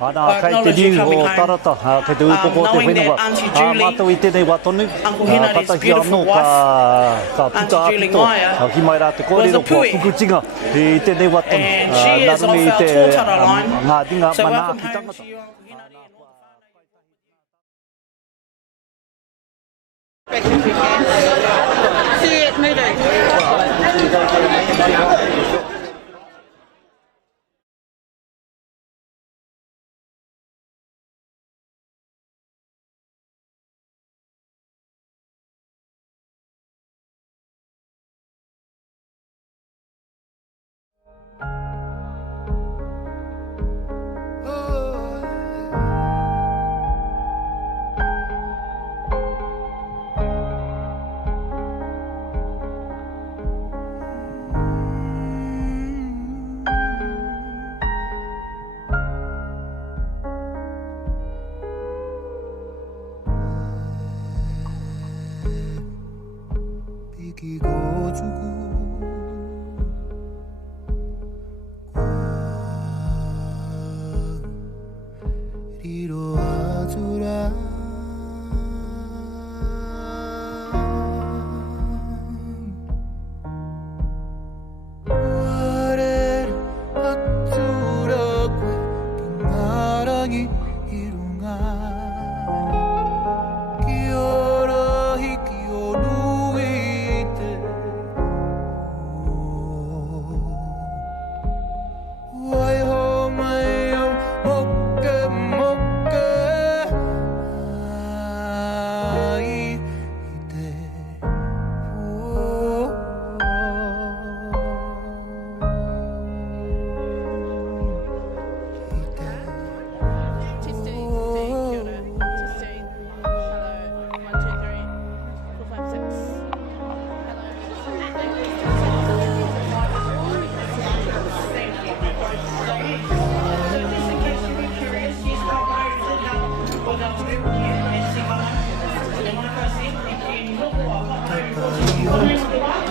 Ana kai te ni o tarata kai te upo ko te whenua mātou I tēnei wā tonu patahi anō ka puta apito ki mai rā te kōrero kua pukutinga I tēnei wā tonu narumi I te ngā mana ki tangata See it, moving.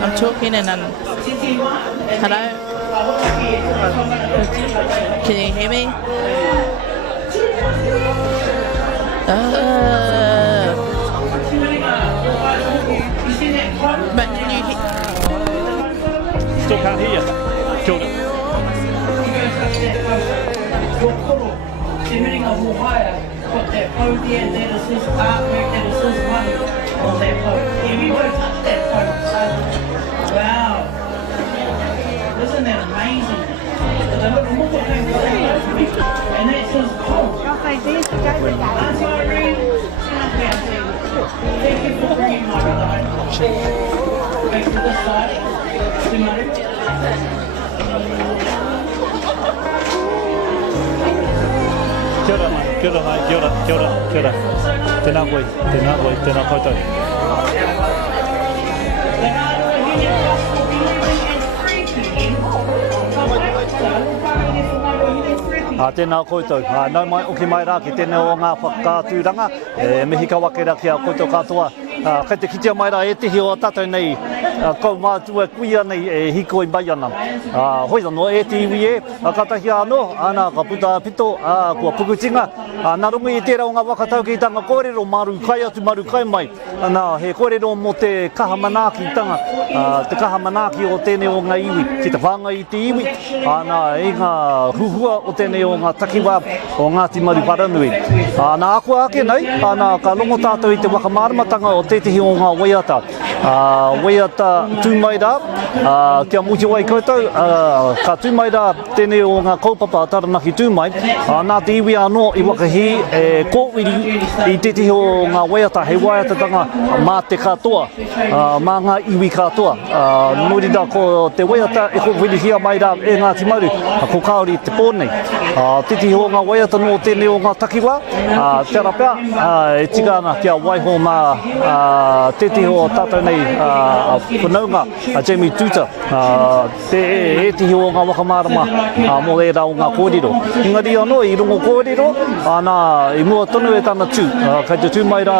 I'm talking and hello? Can you hear me? But can you hear? Still can't hear you. Jordan. Got that pole there, that is his artwork, that is his money on that pole. Everybody touched that pole. Wow. Isn't that amazing? And that's his pole. Auntie Irene, thank you for bringing my brother. Back to this side. To Maru. Kia ora mai, kia ora mai, kia ora, kia ora, kia ora. Tēnā koe, tēnā koutou. Tēnā koutou, nau mai oki mai rā ki tēnei o ngā whakātūranga, mihi ka wake rā ki a koutou katoa. Kei te kitea mai rā e tihi o tātou nei, kou mātua kuia nei e hiko I mai ana. Hoi anō e te iwi e, katahi anō, ana ka puta pito, kua pukutinga. Nā rungi I tērā o ngā wakatau ki tanga kōrero Maru kai atu Maru kai mai. Nā he kōrero mo te kaha manaki tanga, te kaha manaki o tēnei o ngā iwi, ki te whanga I te iwi, nā e ngā huhua o tēnei o ngā takiwā o Ngāti Maru Wharanui. Nā akua ake nei, nā ka longo tātou I te wakamāramatanga o tētihi o ngā waiata. Waiata tūmaira, kia muti wai koutou, ka tūmaira tēnei o ngā kaupapa Taranaki tūmai, nā te iwi anō I wakahi e kōwiri I tētihi o ngā waiata, hei waiatatanga mā te katoa, mā ngā iwi katoa. Nōri rā ko te waiata e kōwiri hia mai rā e Ngāti Maru, ko Kāori te pōnei. Tētihi o ngā waiata no tēnei o ngā takiwā, tērā pēr, e tika ana kia waiho mā tētihi o tātou nei whanaunga Jamie Tuta te tihi o ngā wakamarama mō e rau ngā kōrero. Engari anō i rungo kōrero ana i mua tonu e tāna tū kei te tūmaira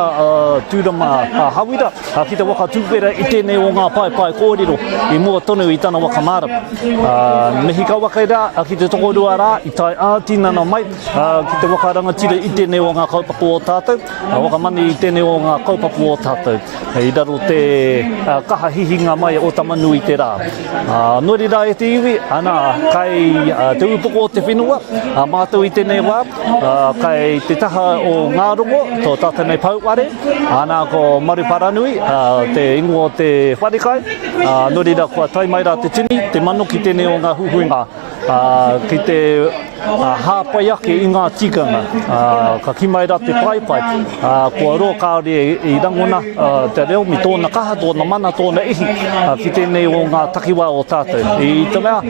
tūrama hawira ki te waka tūpera i tēnei o ngā pai kōrero i mua tonu i tāna wakamarama. Mehi ka wakaira ki te tokorua rā i tai ātinana mai ki te wakarangatira i tēnei o ngā kaupapa o tātou wakamani i tēnei o ngā kaupapa o tātou i raro te kaha hihinga mai o tamanu i te rā. Nori rā e te iwi ana kai te upoko o te whenua mātou i tēnei wā kai te taha o ngā rongo tō tātanei pauare ana ko Maru Wharanui te ingo o te wharekai nori rā kua tai mai rā te tini te mano ki tēnei o ngā huhuinga ki te hāpai ake i ngā tikanga ka ki mai rā te pai kua roa kāore i rangona te reo mi tōna kaha tōna mana tōna ihi ki tēnei o ngā takiwā o tātou i te mea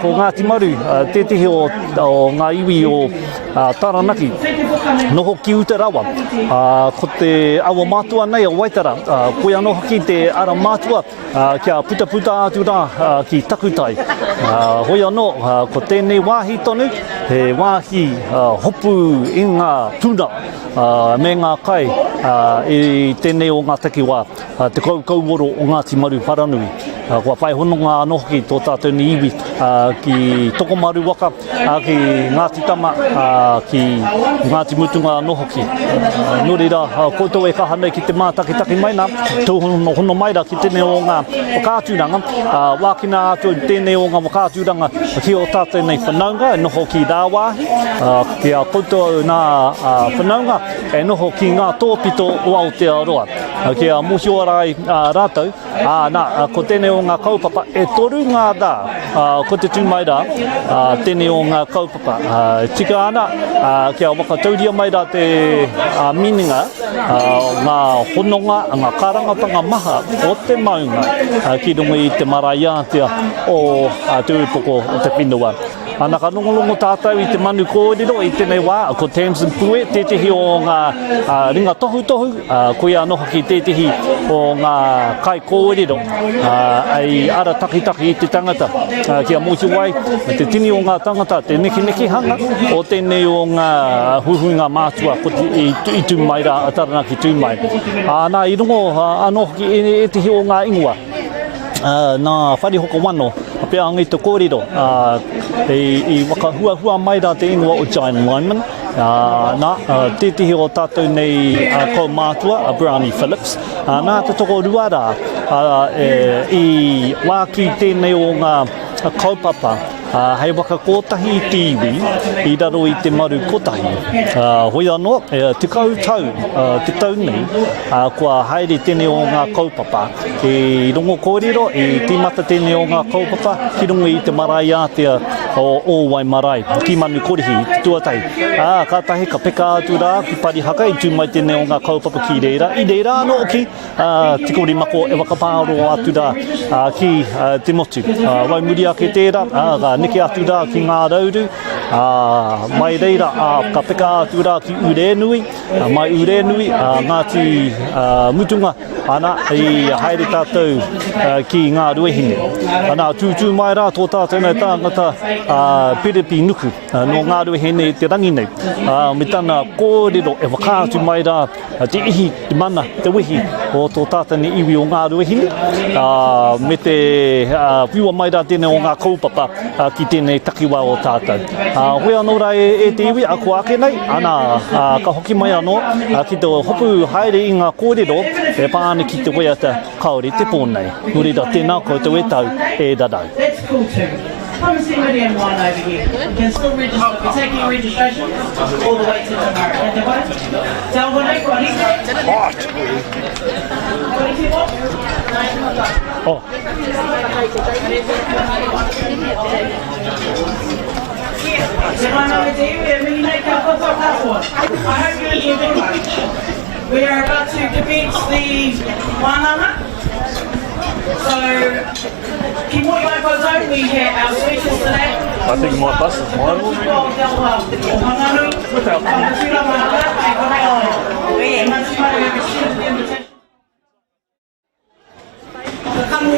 ko Ngāti Maru te tihi o ngā iwi o Taranaki noho ki Utarawa ko te awa mātua nei o Waitara koe anō haki te ara mātua kia puta atu rā ki takutai hoi anō ko tēnei wāhi tonu he wāhi hopu i ngā tuna me ngā kai i tēnei o ngā takiwā te kaukauoro o Ngāti Maru Wharanui kua pai hononga anō hoki tō tātou ni iwi ki Tokomaru waka ki Ngāti Tama ki Ngāti Mutunga anō hoki nori rā koutou e kaha nei ki te mātakitaki mai nā tō hono mai rā ki tēnei o ngā whakāturanga wākina atu tēnei o ngā whakāturanga ki o tātou nei whanaunga e noho ki rāwā ki a koutou nā whanaunga e noho ki ngā tōpito o Aotearoa ki a mōhioarai rātou nā ko tēnei o ngā kaupapa e toru ngā rā ko te tūmai rā tēnei o ngā kaupapa tika ana ki a wakatauria mai rā te mininga ngā hononga ngā karangapanga maha o te maunga ki runga i te maraiatia o te upoko o te whenua. Ana ka nongolongo tātou i te manu kōrero i tēnei wā, ko Tamsin Pue, tētehi o ngā ringa tohu, koe anō hoki tētehi o ngā kai kōrero, ai ara taki i te tangata, kia mōhi wai, te tini o ngā tangata, te neki hanga, o tēnei o ngā huhunga mātua, i tūmai rā, Taranaki tūmai. Nā i rongo anō hoki e tehi o ngā ingoa, nā wharihoko wano, pia ngai te kōrero i wakahua mai rā te ingoa o Giant Wyman nā tētihi o tātou nei kaumātua Brownie Phillips nā te toko rua rā i wāki tēnei o ngā kaupapa hei waka kōtahi i te iwi i raro i te maru kotahi. Hoi anō, te kautau, te tau nei, kua haere tēnei o ngā kaupapa. I rongo kōrero, i tīmata tēnei o ngā kaupapa, ki rongo i te maraiatea o wai marai, ki manu korihi, te tuatai. Ka tahi, ka peka atu rā, ki pari haka, i tūmai tēnei o ngā kaupapa ki reira. I reira anō ki, te Korimako e wakapāro atu rā ki te motu. Wai muri ake tērā, neke atu rā ki ngā rauru, mai reira ka peka atu rā ki Wharanui, mai Wharanui, Ngāti Mutunga, ana i haere tātou ki ngā ruehine. Ana tūtū mai rā tō tātou nei tāngata Piripi Nuku, no ngā ruehine te rangi nei. Me tāna kōrero e wakātu mai rā te ihi, te mana, te wehi o tō tātou ni iwi o ngā ruehine. Me te piua mai rā tēnei o ngā kaupapa ki tēnei takiwā o tātou. Hoi anō rā e te iwi, a kua ake nei, ana ka hoki mai anō, ki te hopu haere i ngā kōrero, e pāne ki te weata kaore te pōnei. Nuri rā tēnā koutou e tau e rarau. That's cool too. Come and see Lydia and Juan over here. You can still register. We're taking your registration all the way to tomorrow. Okay? Tell what I got. Oh. We are about to commence the Wānanga. So, ki moi mai koutou, we have our speakers today. I think my bus is Maru. Come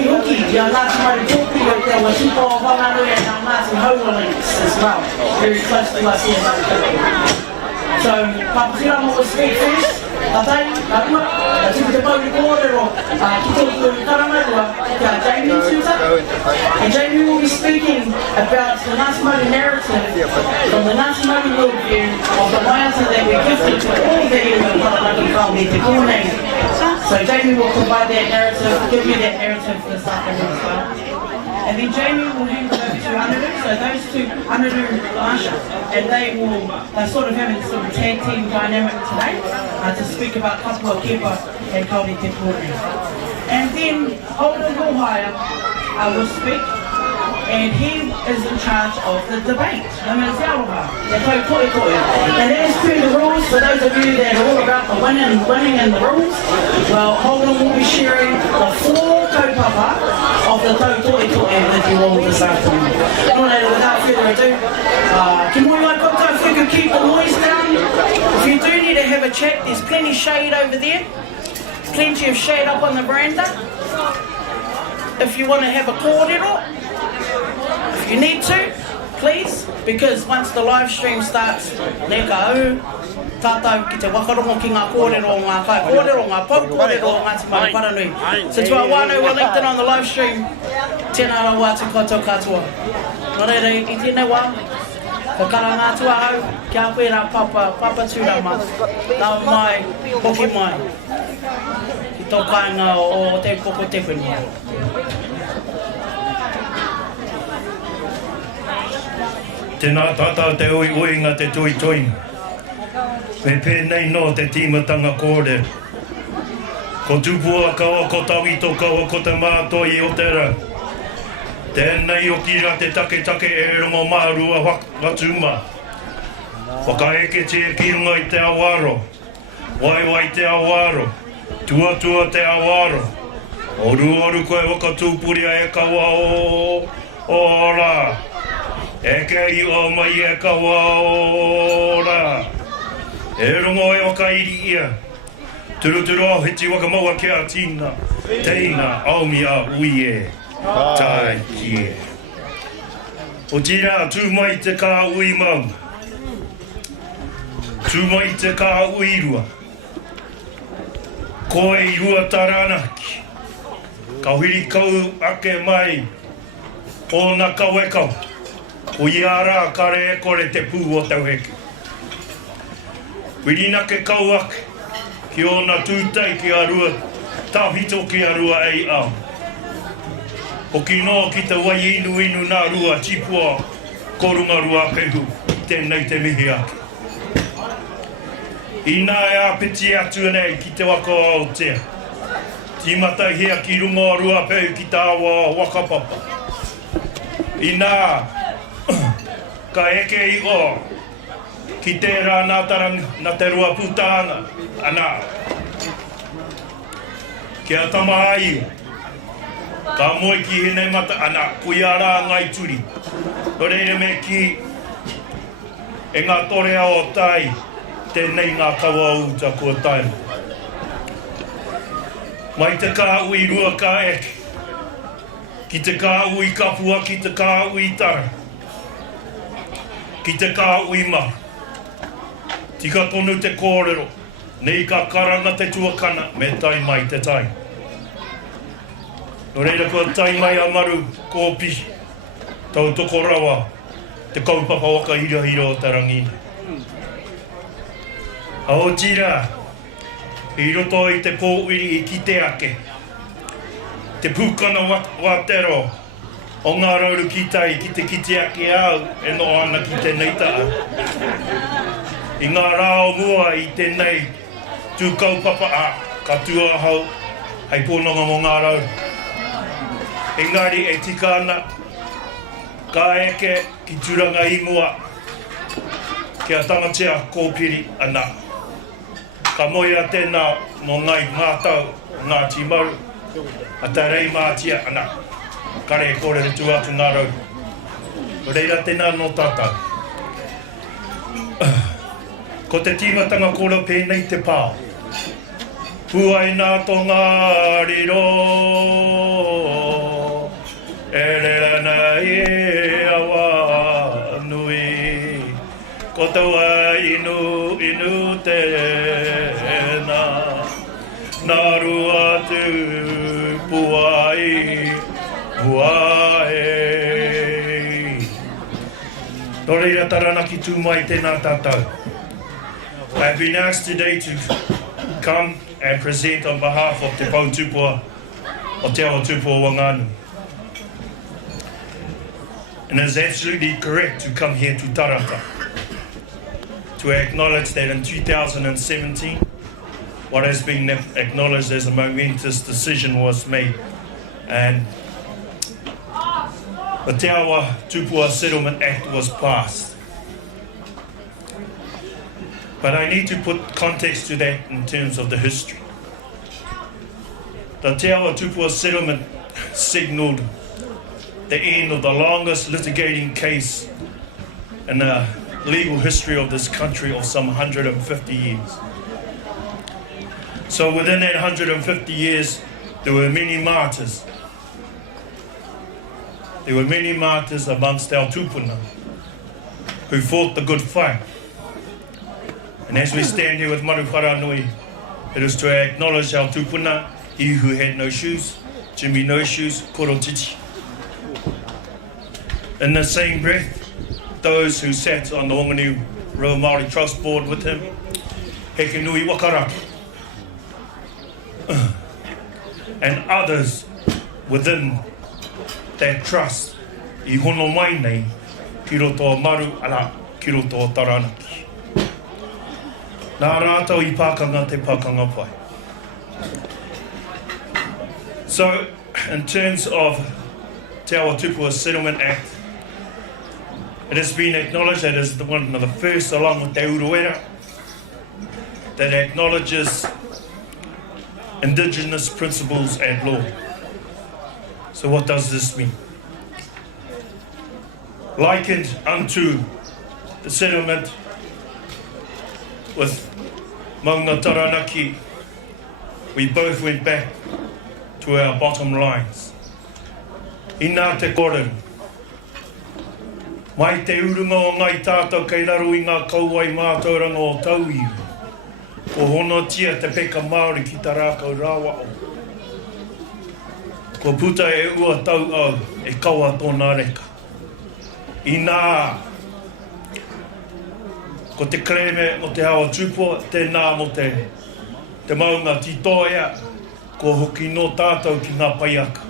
Ngāti Maru tōpiri o te awa tupo o Wharanui and our Ngāti Haua links as well, very close to us here in Taranaki. So, Papatirama will speak first. Tatai, Arua, tuku te pauri kōrero, ki tōku Taranaki, kia Jamie Tuta. And Jamie will be speaking about the Ngāti Maru narrative from the Ngāti Maru worldview of the waiata that we're gifted to all the iwi Taranaki whānui te kōnei. So Jamie will provide that narrative, give you that narrative this afternoon as well. And then Jamie will hand it over to Anuru, so those two, Anuru and Masha, and they're sort of having sort of tag team dynamic today to speak about Kapua Kepa and Kauri Te Kōrero. And then Holden Gohaya will speak, and he is in charge of the debate. And as to the rules, for those of you that are all about the winning and the rules, well, Holden will be sharing the 4 kaupapa of the tautoetoe with you all this afternoon. Without further ado, ki moi koutou, if you could keep the noise down. If you do need to have a chat, there's plenty of shade over there. Plenty of shade up on the veranda. If you want to have a kōrero, if you need to, please, because once the live stream starts, neka au, tātou ki te wakarongo ki ngā kōrero, ngā kai kōrero, ngā pau kōrero, Ngāti Maru Wharanui. Since our whānau were linked in on the live stream, tēnā rā wā te koutou katoa. Nō reira, i tēnei wā, ko kara ngā tuahau, kia koe rā papa tūrama, nā mai, hoki mai, ki tō kāinga o te koko te whenua. Tēnā tātou te oi ngā te toi. Me pēnei no te tīmatanga kōre. Ko tupua kaua, ko tawito kaua, ko te mātoi o te ra. Tēnei o kira te take e rongo Maru a Watuma. Whakaeke te ki runga i te awaro. Wai te awaro. Tua te awaro. Oru koe waka tūpuria e kaua o rā. Eke i o mai e kaua o rā. E rongo e waka iri ia. Turu au hiti waka maua kia tina. Teina aumi a ui e. Tai kie. O tira tū mai te kā ui mau. Tū mai te kā ui rua. Ko e rua Taranaki. Ka hiri kau ake mai. O na kau e kau. O iara kare e kore te pū o tau heke. Wirina ke kau ake. Ki o na tūtai ki a rua. Tāwhito ki a rua ei au. O ki no ki te wai inu nā rua tipua. Korunga rua pehu. Tēnei te mihi ake. I nā e a piti atu nei ki te waka o Aotea. Timata hea ki runga rua pehu ki tā wakapapa. I nā ka eke i o ki tērā nā tarang nā te rua putāna ana. Kia tamahai ka moe ki hinei mata ana kuiara ngai turi. No reire me ki e ngā torea o tai tēnei ngā kaua uta kua tai. Mai te kā ui rua ka eke. Ki te kā ui kapua, ki te kā ui tara. Ki te kā ui ma. Tika tonu te kōrero. Nei ka karanga te tuakana me tai mai te tai. No reira kua tai mai a Maru ko pihi. Tau toko rawa. Te kaupapa waka hira o Tarangina. A o tira. I roto i te pōwiri i ki te ake. Te pūkana watero. O ngā rauru ki tai ki te kite ake au e no ana ki te neitaa. I ngā rāo mua i tēnei tū kaupapa a ka tuahau hei pōnanga mo ngā rauru. Engari e tika ana ka eke ki turanga i mua kia tangatea kōpiri ana. Ka moia tēnā mo ngai ngātau Ngāti Maru a te rei mātia ana. Kare e kore tu atu ngā rau. Reira tēnā no tātau. Ko te tīmatanga kora pēnei te pā. Puai nā tō ngā riro. maru atu puai puai. Nō reira Taranaki tū mai tēnā tātou. I've been asked today to come and present on behalf of Te Pau Tupua o Te Awa Tupua Wānanga. And it is absolutely correct to come here to Tarata to acknowledge that in 2017, what has been acknowledged as a momentous decision was made, and the Te Awa Tupua Settlement Act was passed. But I need to put context to that in terms of the history. The Te Awa Tupua Settlement signalled the end of the longest litigating case in the legal history of this country of some 150 years. So within that 150 years, there were many martyrs. There were many martyrs amongst our tupuna who fought the good fight. And as we stand here with Maru Wharanui, it is to acknowledge our tupuna, he who had no shoes, Jimmy no shoes, koro titi. In the same breath, those who sat on the Wānanga Roa Māori Trust Board with him, heke nui wakaraki, and others within that trust, I hono mai nei, ki roto o Maru ala, ki roto o Taranaki. Nā rātou I pākanga te pākanga pai. So, in terms of Te Awa Tupua Settlement Act, it has been acknowledged that it is one of the first, along with Te Uruera, that acknowledges indigenous principles and law. So what does this mean? Likened unto the settlement with Maunga Taranaki, we both went back to our bottom lines. Ina te kōrero. Mai te urunga o ngai tātou kei raro I ngā kauai mātauranga o tauiu. Ko hono tia te peka Māori ki tā rākau rāwao. Ko puta e ua tau au e kaua tōna reka. I nā, ko te kreme o te Awa Tupua, tēnā mo te maunga titoia, ko hoki no tātou ki ngā paiaka.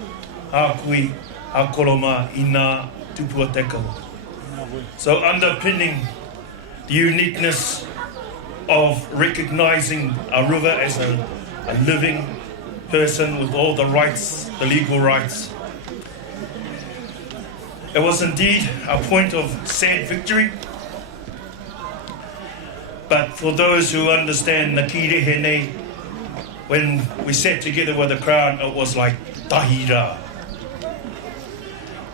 Ākui, ākoroma, I nā tupua te kau. So underpinning the uniqueness of recognizing a river as a living person with all the rights, the legal rights. It was indeed a point of sad victory, but for those who understand the kirehe nei, when we sat together with the crowd, it was like tahira.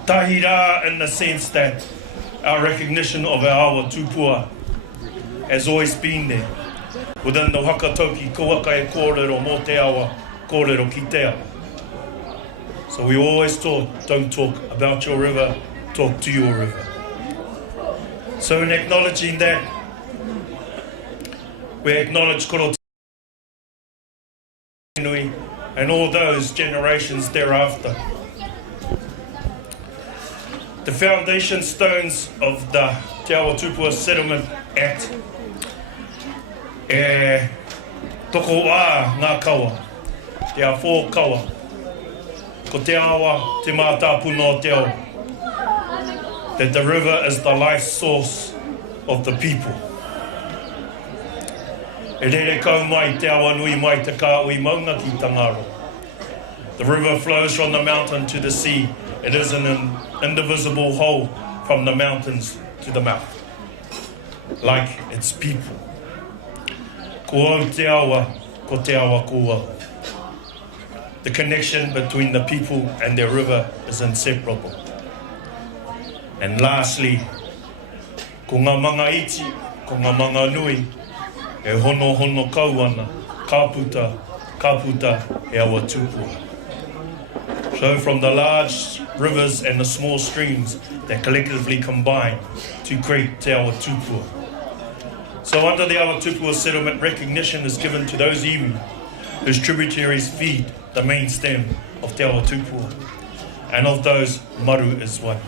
Tahira in the sense that our recognition of our Awa Tupua has always been there. Within the Hakatoki, ko waka e kōrero mō te awa, kōrero ki te awa. So we always taught, don't talk about your river, talk to your river. So in acknowledging that, we acknowledge koro Wharanui and all those generations thereafter. The foundation stones of the Te Awa Tupua Settlement Act toko a ngā kawa. There are 4 kawa. Ko te awa, te mātā puna o te awa. That the river is the life source of the people. E rere kau mai te awa nui mai te kā ui maunga ki Tangaro. The river flows from the mountain to the sea. It is an indivisible whole from the mountains to the mouth, like its people. Ko au te awa, ko te awa ko au. The connection between the people and their river is inseparable. And lastly, ko ngā manga iti, ko ngā manga nui, e hono hono kauana, kāputa e awa tupua. So from the large rivers and the small streams that collectively combine to create Te Awa Tupua. So under the Awa Tupua settlement, recognition is given to those iwi whose tributaries feed the main stem of Te Awa Tupua, and of those, Maru is one.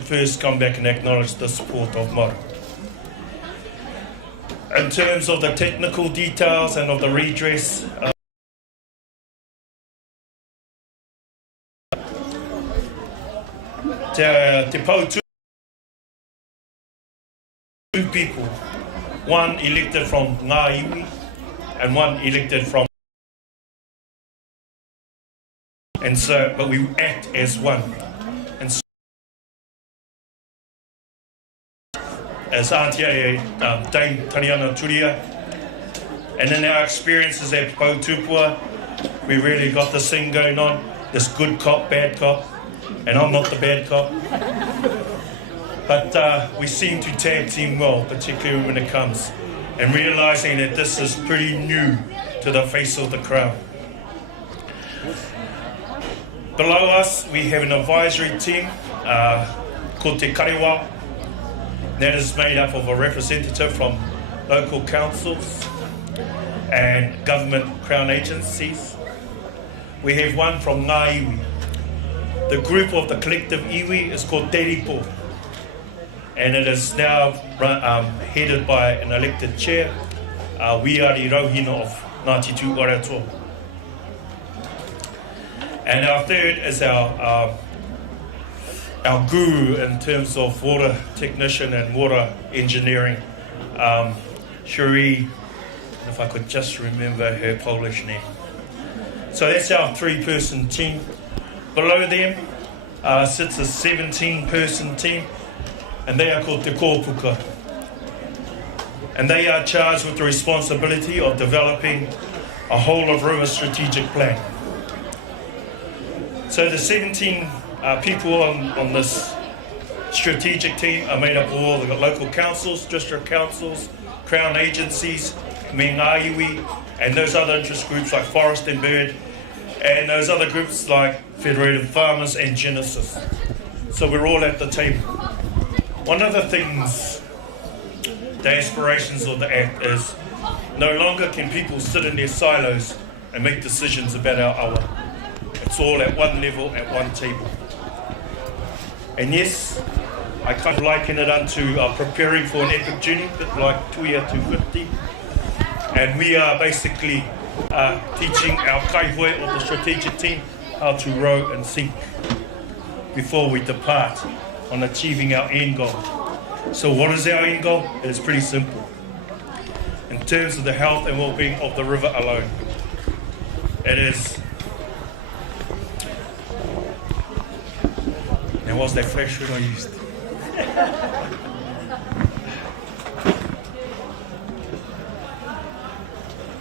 First come back and acknowledge the support of Maru. In terms of the technical details and of the redress, te pau two people, one elected from Ngāti and one elected from, and so, but we act as one. And so, as Auntie Dame Tariana Turia, and in our experiences at Pau Tupua, we really got this thing going on, this good cop, bad cop, and I'm not the bad cop. But we seem to tag team well, particularly when it comes, and realising that this is pretty new to the face of the crowd. Below us, we have an advisory team called Te Karewa. That is made up of a representative from local councils and government crown agencies. We have one from Ngā Iwi. The group of the collective iwi is called Te Ripo, and it is now headed by an elected chair, Wiari Rauhina of Ngāti Tū Wharanui. And our third is our guru in terms of water technician and water engineering, Cherie, if I could just remember her Polish name. So that's our 3-person team. Below them sits a 17-person team, and they are called Te Kōpuka. And they are charged with the responsibility of developing a whole of river strategic plan. So the 17 people on this strategic team are made up of all the local councils, district councils, crown agencies, me Ngā Iwi, and those other interest groups like Forest and Bird, and those other groups like Federated Farmers and Genesis. So we're all at the table. One of the things, the aspirations of the Act is no longer can people sit in their silos and make decisions about our awa. It's all at one level, at one table. And yes, I kind of liken it unto preparing for an epic journey, a bit like Tuia 250. And we are basically teaching our kaihoe of the strategic team how to row and sink before we depart on achieving our end goal. So what is our end goal? It is pretty simple. In terms of the health and well-being of the river alone, it is... Now what's that flash that I used?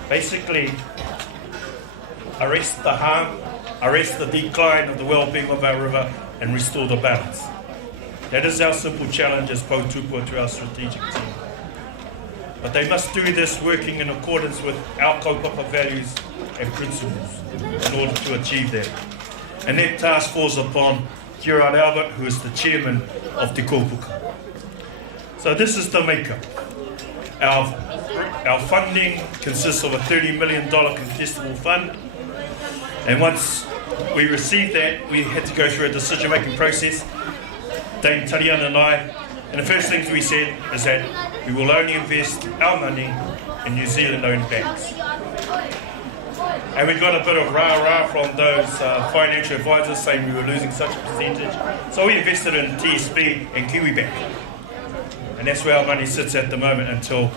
Basically, arrest the harm, arrest the decline of the well-being of our river, and restore the balance. That is our simple challenge as Pau Tupua to our strategic team. But they must do this working in accordance with our kaupapa values and principles in order to achieve that. And that task falls upon Gerard Albert, who is the chairman of Te Kōpuka. So this is the makeup. Our funding consists of a $30 million contestable fund, and once we received that, we had to go through a decision-making process, Dame Tariana and I, and the first things we said is that we will only invest our money in New Zealand-owned banks. And we got a bit of rah-rah from those financial advisors saying we were losing such a percentage. So we invested in TSB and Kiwibank. And that's where our money sits at the moment until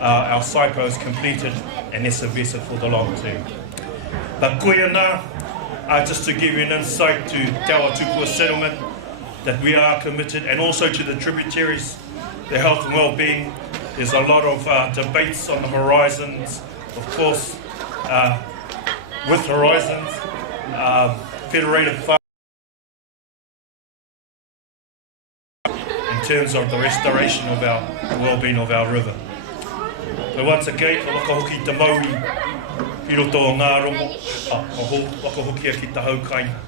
our cycle is completed and it's invested for the long term. But koiana, just to give you an insight to Te Awa Tupua settlement, that we are committed, and also to the tributaries, the health and well-being. There's a lot of debates on the horizons, of course, with Horizons, Federated Farmers, in terms of the restoration of our well-being of our river. So once again, wakahoki te Mauri, piroto o ngā rongo, wakahokia ki te haukainga.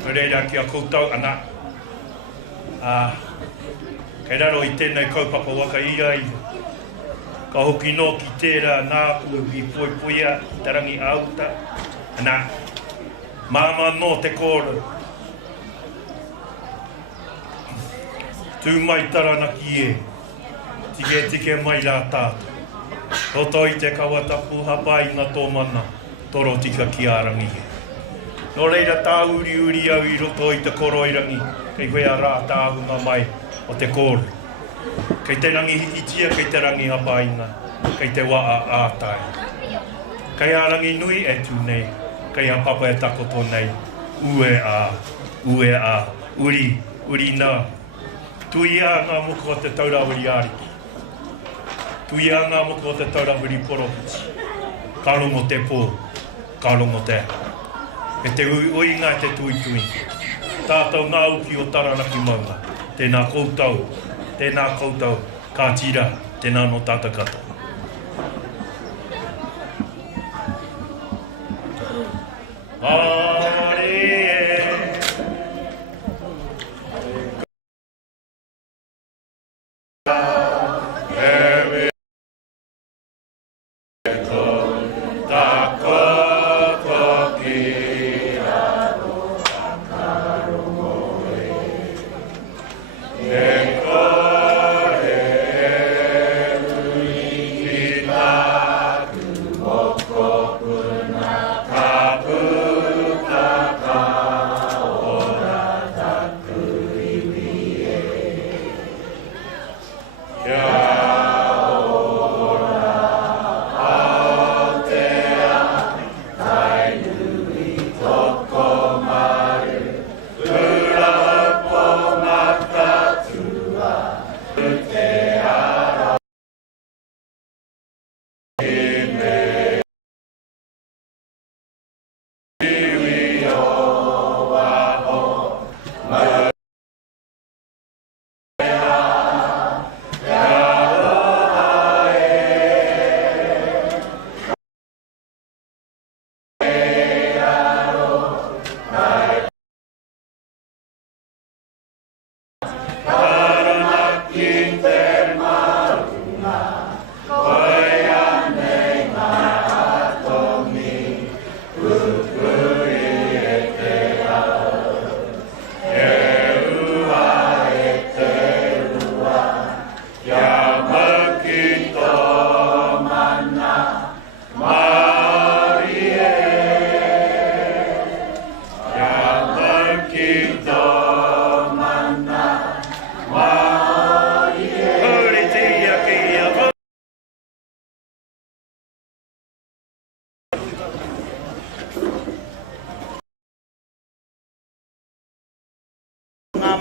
No reira ki a koutou ana. Kei raro I tēnei kaupapa waka ia iwa. ka hoki no ki tērā nā ua i poipoia tarangi auta. Nā, māma no te kōra. Tū mai Taranaki e, tike mai rā tātou. Toto i te kawatapu hapa i ngā tō mana, toro tika ki ārangi e. No reira tā uri au i roto i te koroirangi, kei whea rā tāhunga mai o te kōru. Kei te rangi hikitia, kei te rangi hapa inga, kei te waa ātai. Kei ārangi nui e tū nei, kei a papa e takoto nei, ue a, uri nā. Tui a ngā moko o te taurawiri āriki. Tui a ngā moko o te taurawiri poropiti. Ka rongo te pō, ka rongo te. E te uinga e te tui. Tātou ngā uki o Taranaki maunga. Tēnā koutou, ka tira, tēnā no tātou katoa.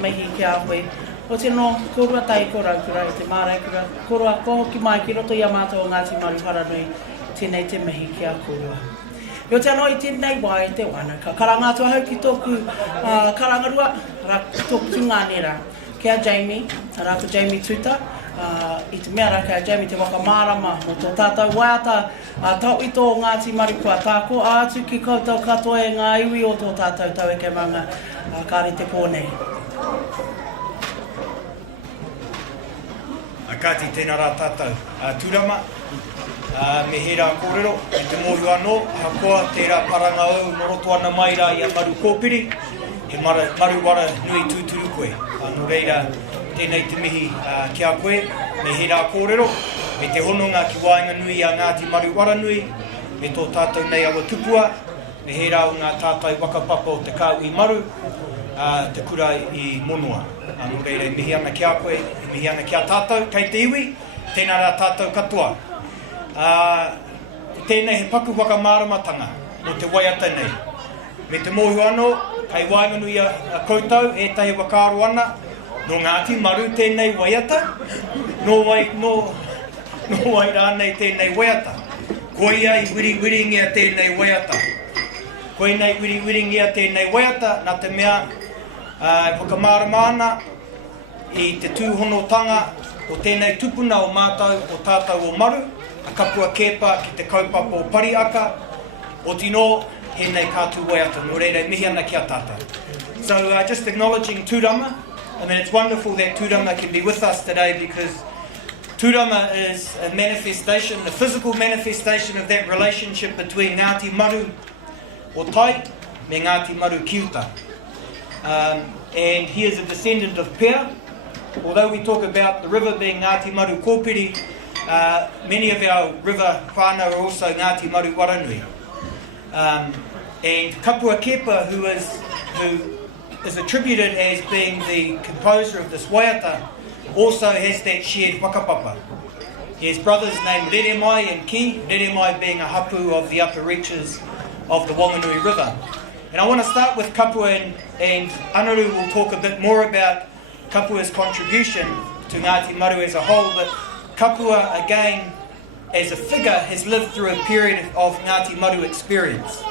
Mehi ki a koe. O te no, korua tai korau kura i te mārai kura. Korua koho ki mai ki roto i a mātou o Ngāti Maru Wharanui. Tēnei te mehi ki a korua. Yo te anō i tēnei wā i te Wānanga. Karangātua hau ki tōku karangarua, rā tōku ki ngānera. Kia Jamie, rā ko Jamie Tuta. I te mea rā kia Jamie te wakamārama mo tō tātou waiata. Tau i tō Ngāti Maru kua tāko ātu ki koutou katoa e ngā iwi o tō tātou tau e ke manga. Kāre te pōnei. Kāti tēnā rā tātou. Tūrama, me he rā kōrero, i te mōhio anō, hakoa tērā paranga au, moroto ana mai rā i a Maru kōpiri, he Maru Wharanui tūturu koe. Nō reira, tēnei te mihi ki a koe, me he rā kōrero, me te hononga ki Wānanga nui a Ngāti Maru Wharanui, me tō tātou nei awa tupua, me he rā o ngā tātai wakapapa o te kāui Maru, te kura i monua. Nō reira, mihi ana ki a koe, mihi ana ki a tātou, kei te iwi, tēnā rā tātou katoa. Tēnei he paku wakamāramatanga no te waiata nei. Me te mōhio anō, kei Wānganui a koutou, e tahi wakāro ana, no Ngāti Maru tēnei waiata, no wai rānei tēnei waiata. Koe ia i wiri-wiringia tēnei waiata. Koe nei wiri-wiringia tēnei waiata, nā te mea whakamārama ana i te tūhonotanga o tēnei tupuna o mātou o tātou o Maru, a kapua kepa ki te kaupapa o Pariaka, o tino he nei kātu waiata, no reira mihi ana ki a tātou. So just acknowledging tūrama, I mean it's wonderful that tūrama can be with us today because Tūrama is a manifestation, a physical manifestation of that relationship between Ngāti Maru o Tai me Ngāti Maru Kiuta. And he is a descendant of Pea. Although we talk about the river being Ngāti Maru Kōpiri, many of our river whānau are also Ngāti Maru Wharanui. And Kapua Kepa, who is attributed as being the composer of this waiata, also has that shared whakapapa. He has brothers named Reremai and Ki, Reremai being a hapu of the upper reaches of the Wānanga River. And I want to start with Kapua, and Anaru will talk a bit more about Kapua's contribution to Ngāti Maru as a whole, but Kapua, again, as a figure, has lived through a period of Ngāti Maru experience.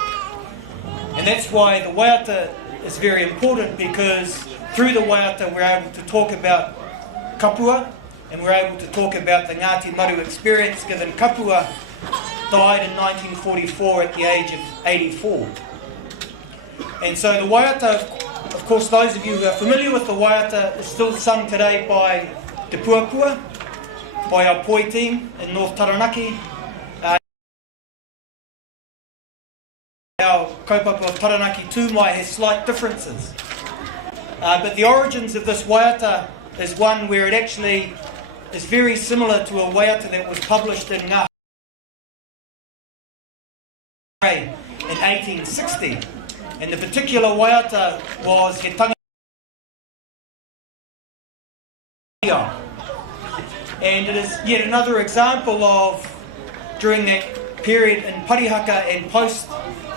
And that's why the waiata is very important, because through the waiata we're able to talk about Kapua, and we're able to talk about the Ngāti Maru experience, given Kapua died in 1944 at the age of 84. And so the waiata, of course, those of you who are familiar with the waiata, is still sung today by Te Puapua, by our Poi team in North Taranaki. Our kaupapa of Taranaki Tūmai has slight differences. But the origins of this waiata is one where it actually is very similar to a waiata that was published in Ngāti in 1860. And the particular waiata was He Tanga. And it is yet another example of, during that period in Parihaka and post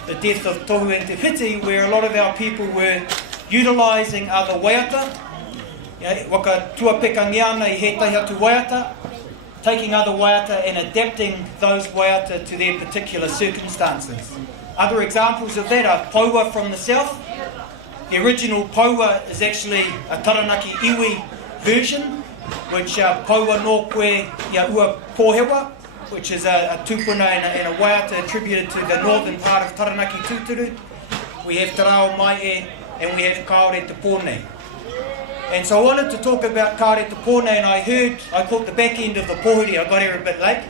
the death of Tohu and Te Whiti, where a lot of our people were utilising other waiata, waka tuapekangiana I he tahi atu waiata, taking other waiata and adapting those waiata to their particular circumstances. Other examples of that are Paua from the south. The original Paua is actually a Taranaki iwi version, which Paua no koe ia ua pōhewa, which is a tupuna and a waiata attributed to the northern part of Taranaki Tūturu. We have Te Rao Mai and we have Kāore Te Pōnei. And so I wanted to talk about Kāore Te Pōnei, and I caught the back end of the pōhuri. I got here a bit late,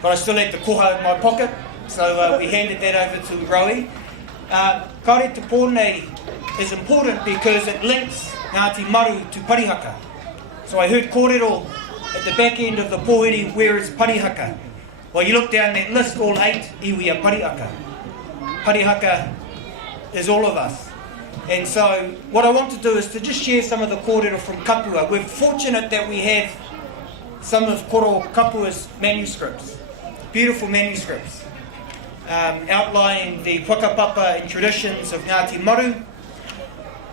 but I still had the koha in my pocket, so we handed that over to Rowie. Kāore Te Pōnei is important because it links Ngāti Maru to Parihaka. So I heard kōrero at the back end of the pōhuri, where is Parihaka? Well, you look down that list, all 8 iwi are Parihaka. Parihaka is all of us. And so what I want to do is to just share some of the kōrero from Kapua. We're fortunate that we have some of Koro Kapua's manuscripts, beautiful manuscripts, outlining the whakapapa and traditions of Ngāti Maru.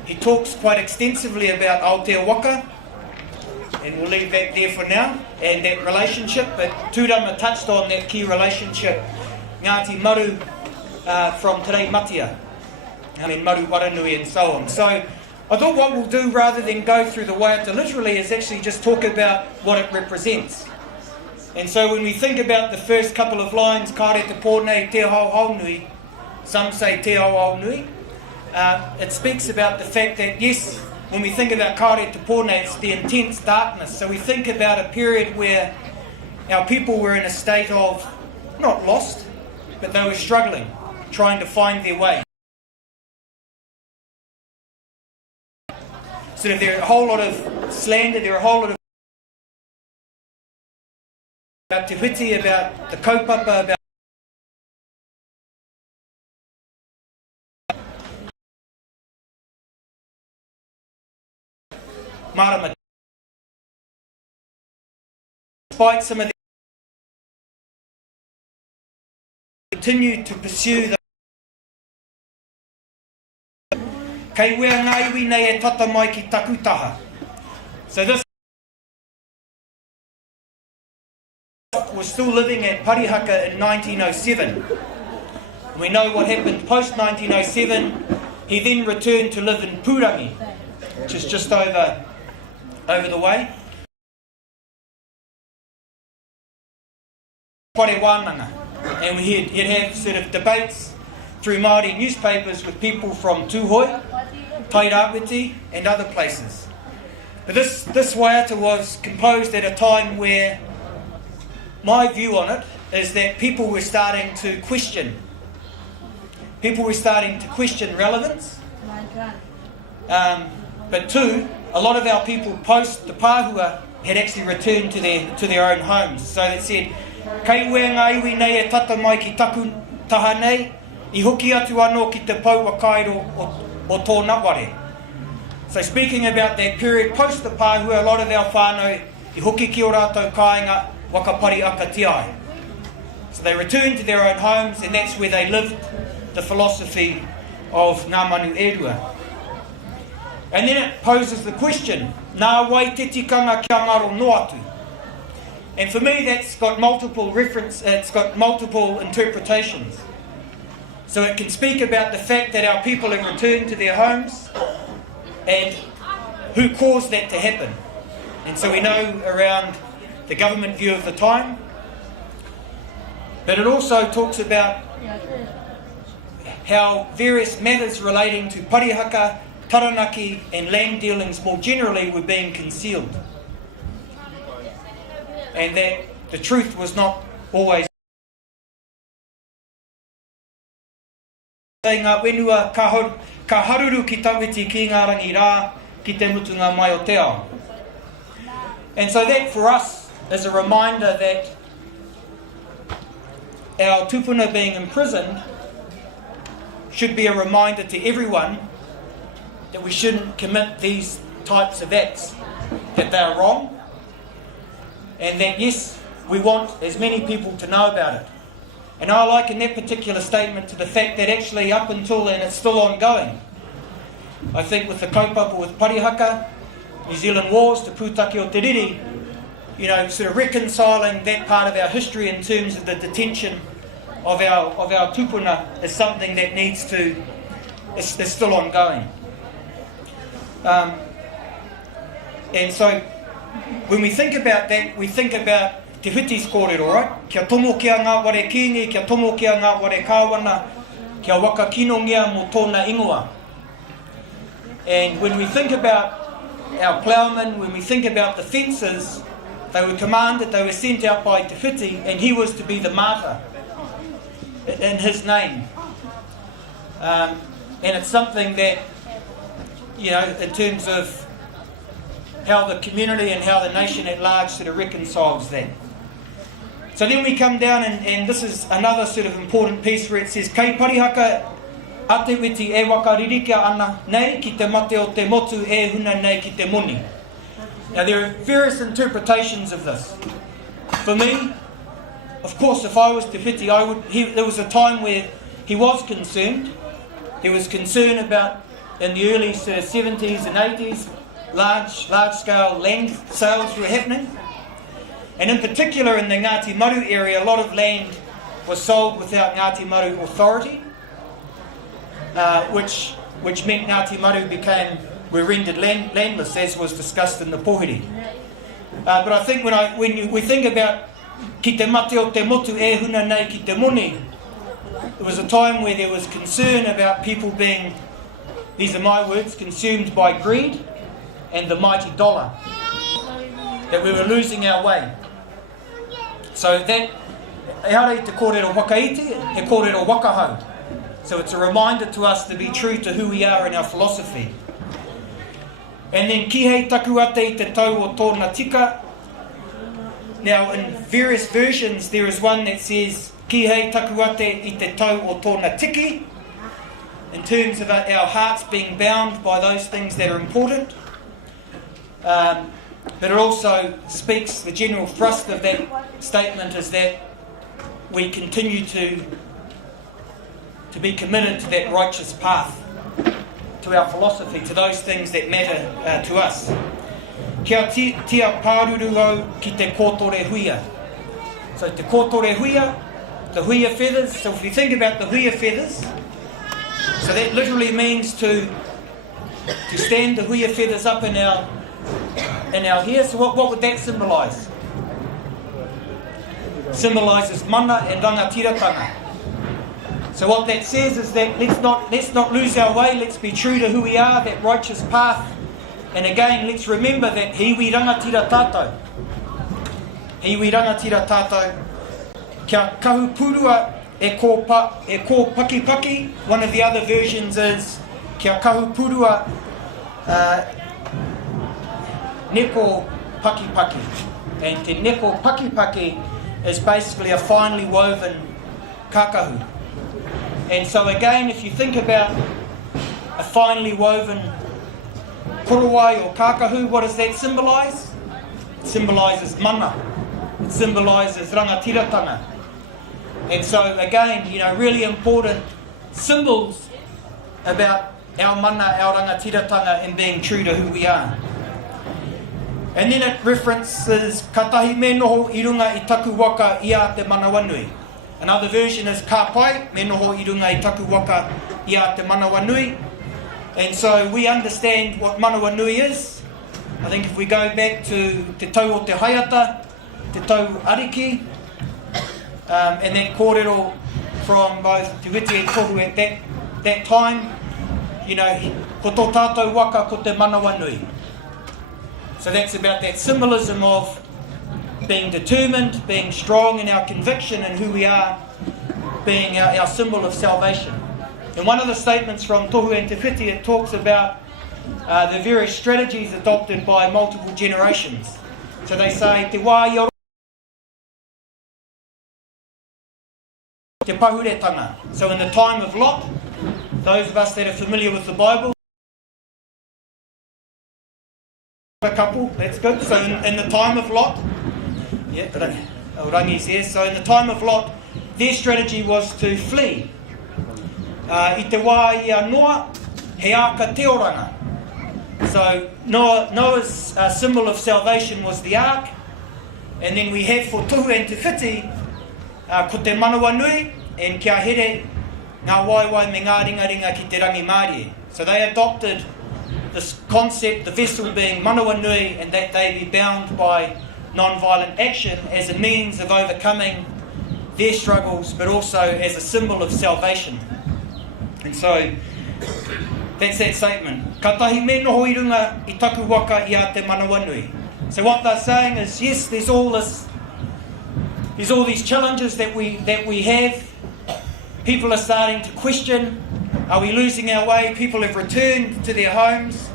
He talks quite extensively about Aotearoa, and we'll leave that there for now, and that relationship, but Tūrama touched on that key relationship, Ngāti Maru from Te Rei Matia, Maru Wharanui and so on. So I thought what we'll do, rather than go through the waiata literally, is actually just talk about what it represents. And so when we think about the first couple of lines, Kāore Te Pōnei, Te Hau Nui, some say Te Hau Nui, it speaks about the fact that, yes, when we think about Kāore Te Pōnei, it's the intense darkness. So we think about a period where our people were in a state of, not lost, but they were struggling, trying to find their way. So there are a whole lot of slander, there are a whole lot of about Te Whiti, about the kaupapa, about Marama. Despite some of the continue to pursue the kei wea ngā iwi nei e tata mai ki takutaha. So this was still living at Parihaka in 1907. We know what happened post 1907. He then returned to live in Purangi, which is just over the way. Wānanga. And he'd have sort of debates through Māori newspapers with people from Tūhoi, Tairāwiti and other places. But this waiata was composed at a time where my view on it is that people were starting to question. People were starting to question relevance. But two, a lot of our people post the pāhua had actually returned to their own homes. So it said, kei wea ngā iwi nei e tata mai ki taku taha nei, I hoki atu anō ki te pau a kairo o tōna ware. So speaking about that period post the pāhua, a lot of our whānau I hoki ki o rātou kāinga wakapari aka tiai. So they returned to their own homes, and that's where they lived the philosophy of Ngā Manu Erua. And then it poses the question, nā wai te tikanga kia ngaro no atu. And for me that's got multiple it's got multiple interpretations. So it can speak about the fact that our people have returned to their homes and who caused that to happen. And so we know around the government view of the time. But it also talks about how various matters relating to parihaka, Taranaki and land dealings more generally were being concealed. And that the truth was not always. Ngā wenua ka haruru ki tawiti ki ngā rangi rā ki te mutunga mai o te ao. And so that for us is a reminder that our tupuna being imprisoned should be a reminder to everyone that we shouldn't commit these types of acts, that they are wrong, and that yes, we want as many people to know about it. And I liken that particular statement to the fact that actually up until and it's still ongoing. I think with the kaupapa with parihaka, New Zealand wars, te pūtake o te riri, sort of reconciling that part of our history in terms of the detention of our tupuna is something that needs to, is still ongoing. And so when we think about that, we think about te whiti's kōrero, right? Kia tomo kia ngā ware kīngi, kia tomo kia ngā ware kāwana, kia waka kinongia mo tōna ingoa. And when we think about our ploughmen, when we think about the fences, they were commanded, they were sent out by te whiti, and he was to be the martyr in his name. And it's something that, in terms of how the community and how the nation at large sort of reconciles that. So then we come down, and this is another sort of important piece where it says, kei parihaka ate witi e waka ririkia ana nei ki te mate o te motu e huna nei ki te moni. Now there are various interpretations of this. For me, of course, if I was te whiti, there was a time where he was concerned. There was concern about, in the early sort of 70s and 80s, large-scale land sales were happening. And in particular in the Ngāti Maru area, a lot of land was sold without Ngāti Maru authority, which meant Ngāti Maru were rendered landless, as was discussed in the Pohiri. But I think when we think about ki te mate o te motu e huna nei ki te moni, there was a time where there was concern about people being, these are my words, consumed by greed and the mighty dollar, that we were losing our way. So that, e hara te kōrero whakaiti, he kōrero wakahau. So it's a reminder to us to be true to who we are in our philosophy. And then ki hei taku ate I te tau o tōna tika. Now in various versions there is one that says ki hei taku ate I te tau o tōna tiki, in terms of our hearts being bound by those things that are important. But it also speaks, the general thrust of that statement is that we continue to be committed to that righteous path, to our philosophy, to those things that matter to us. Kia tia pāruru au ki te kōtore huia. So te kōtore huia, the huia feathers. So if you think about the huia feathers, so that literally means to stand the huia feathers up in our hair. So what would that symbolise? Symbolises mana and rangatiratanga. So what that says is that let's not lose our way. Let's be true to who we are, that righteous path And again, let's remember that hiwi rangatira tātou. Hiwi rangatira tātou. Kia kahu purua e ko paki paki. One of the other versions is kia kahu purua neko paki paki. And te neko paki paki is basically a finely woven kakahu. And so again, if you think about a finely woven korowai or kakahu, what does that symbolise? It symbolises mana. It symbolises rangatiratanga. And so again, really important symbols about our mana, our rangatiratanga, and being true to who we are. And then it references katahi me noho I runga I taku waka I a te mana Wānui. Another version is ka pai me noho I runga I taku waka I a te mana Wānui. And so we understand what mana Wānui is. I think if we go back to te tau o te haiata, te tau ariki, and that kōrero from both Te Witi and Tohu at that time, ko tō tātou waka ko te mana Wānui. So that's about that symbolism of being determined, being strong in our conviction and who we are, being our symbol of salvation. In one of the statements from Tohu and Te Whiti, it talks about the various strategies adopted by multiple generations. So they say, te wā i oro, te pahuretanga. So in the time of Lot, those of us that are familiar with the Bible, a couple, that's good. So in the time of Lot, Rangi says, so in the time of Lot, their strategy was to flee. I te wā I Noa, he aka te oranga. So Noah's symbol of salvation was the ark. And then we have for Tohu and Te Whiti, ko te mana Wānui, and kia here ngā waiwai me ngā ringa ki te rangi Māori. So they adopted this concept, the vessel being mana Wānui, and that they be bound by non-violent action as a means of overcoming their struggles, but also as a symbol of salvation. And so that's that statement. Ka tahi me noho I runga I taku waka I a te mana Wānui. So what they're saying is, yes, there's all these challenges that we have. People are starting to question, are we losing our way? People have returned to their homes.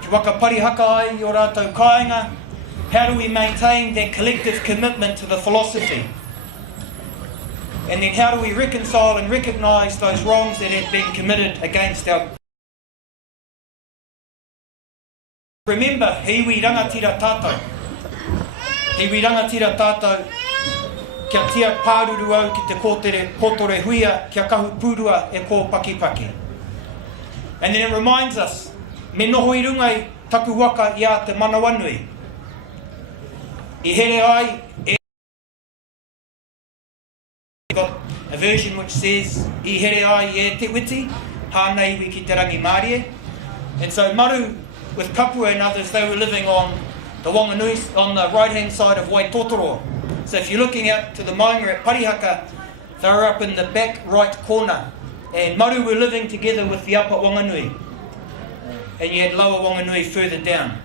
Ki waka parihaka ai I o rātou kāinga. How do we maintain that collective commitment to the philosophy? And then how do we reconcile and recognise those wrongs that have been committed against our... Remember, hiwi rangatira tātou. Hiwi rangatira tātou. Kia tia pāruru au ki te kōtore huia, kia kahu pūrua e kō paki paki. And then it reminds us, me noho I runga I taku waka I a te mana Wānui. I here ai, got a version which says, I here ai e te witi, hānei wi ki te rangi Māori. And so Maru, with Kapua and others, they were living on the Whanganui, on the right-hand side of Waitotoro. So if you're looking out to the maunga at Parihaka, they were up in the back right corner. And Maru were living together with the upper Whanganui. And you had lower Whanganui further down.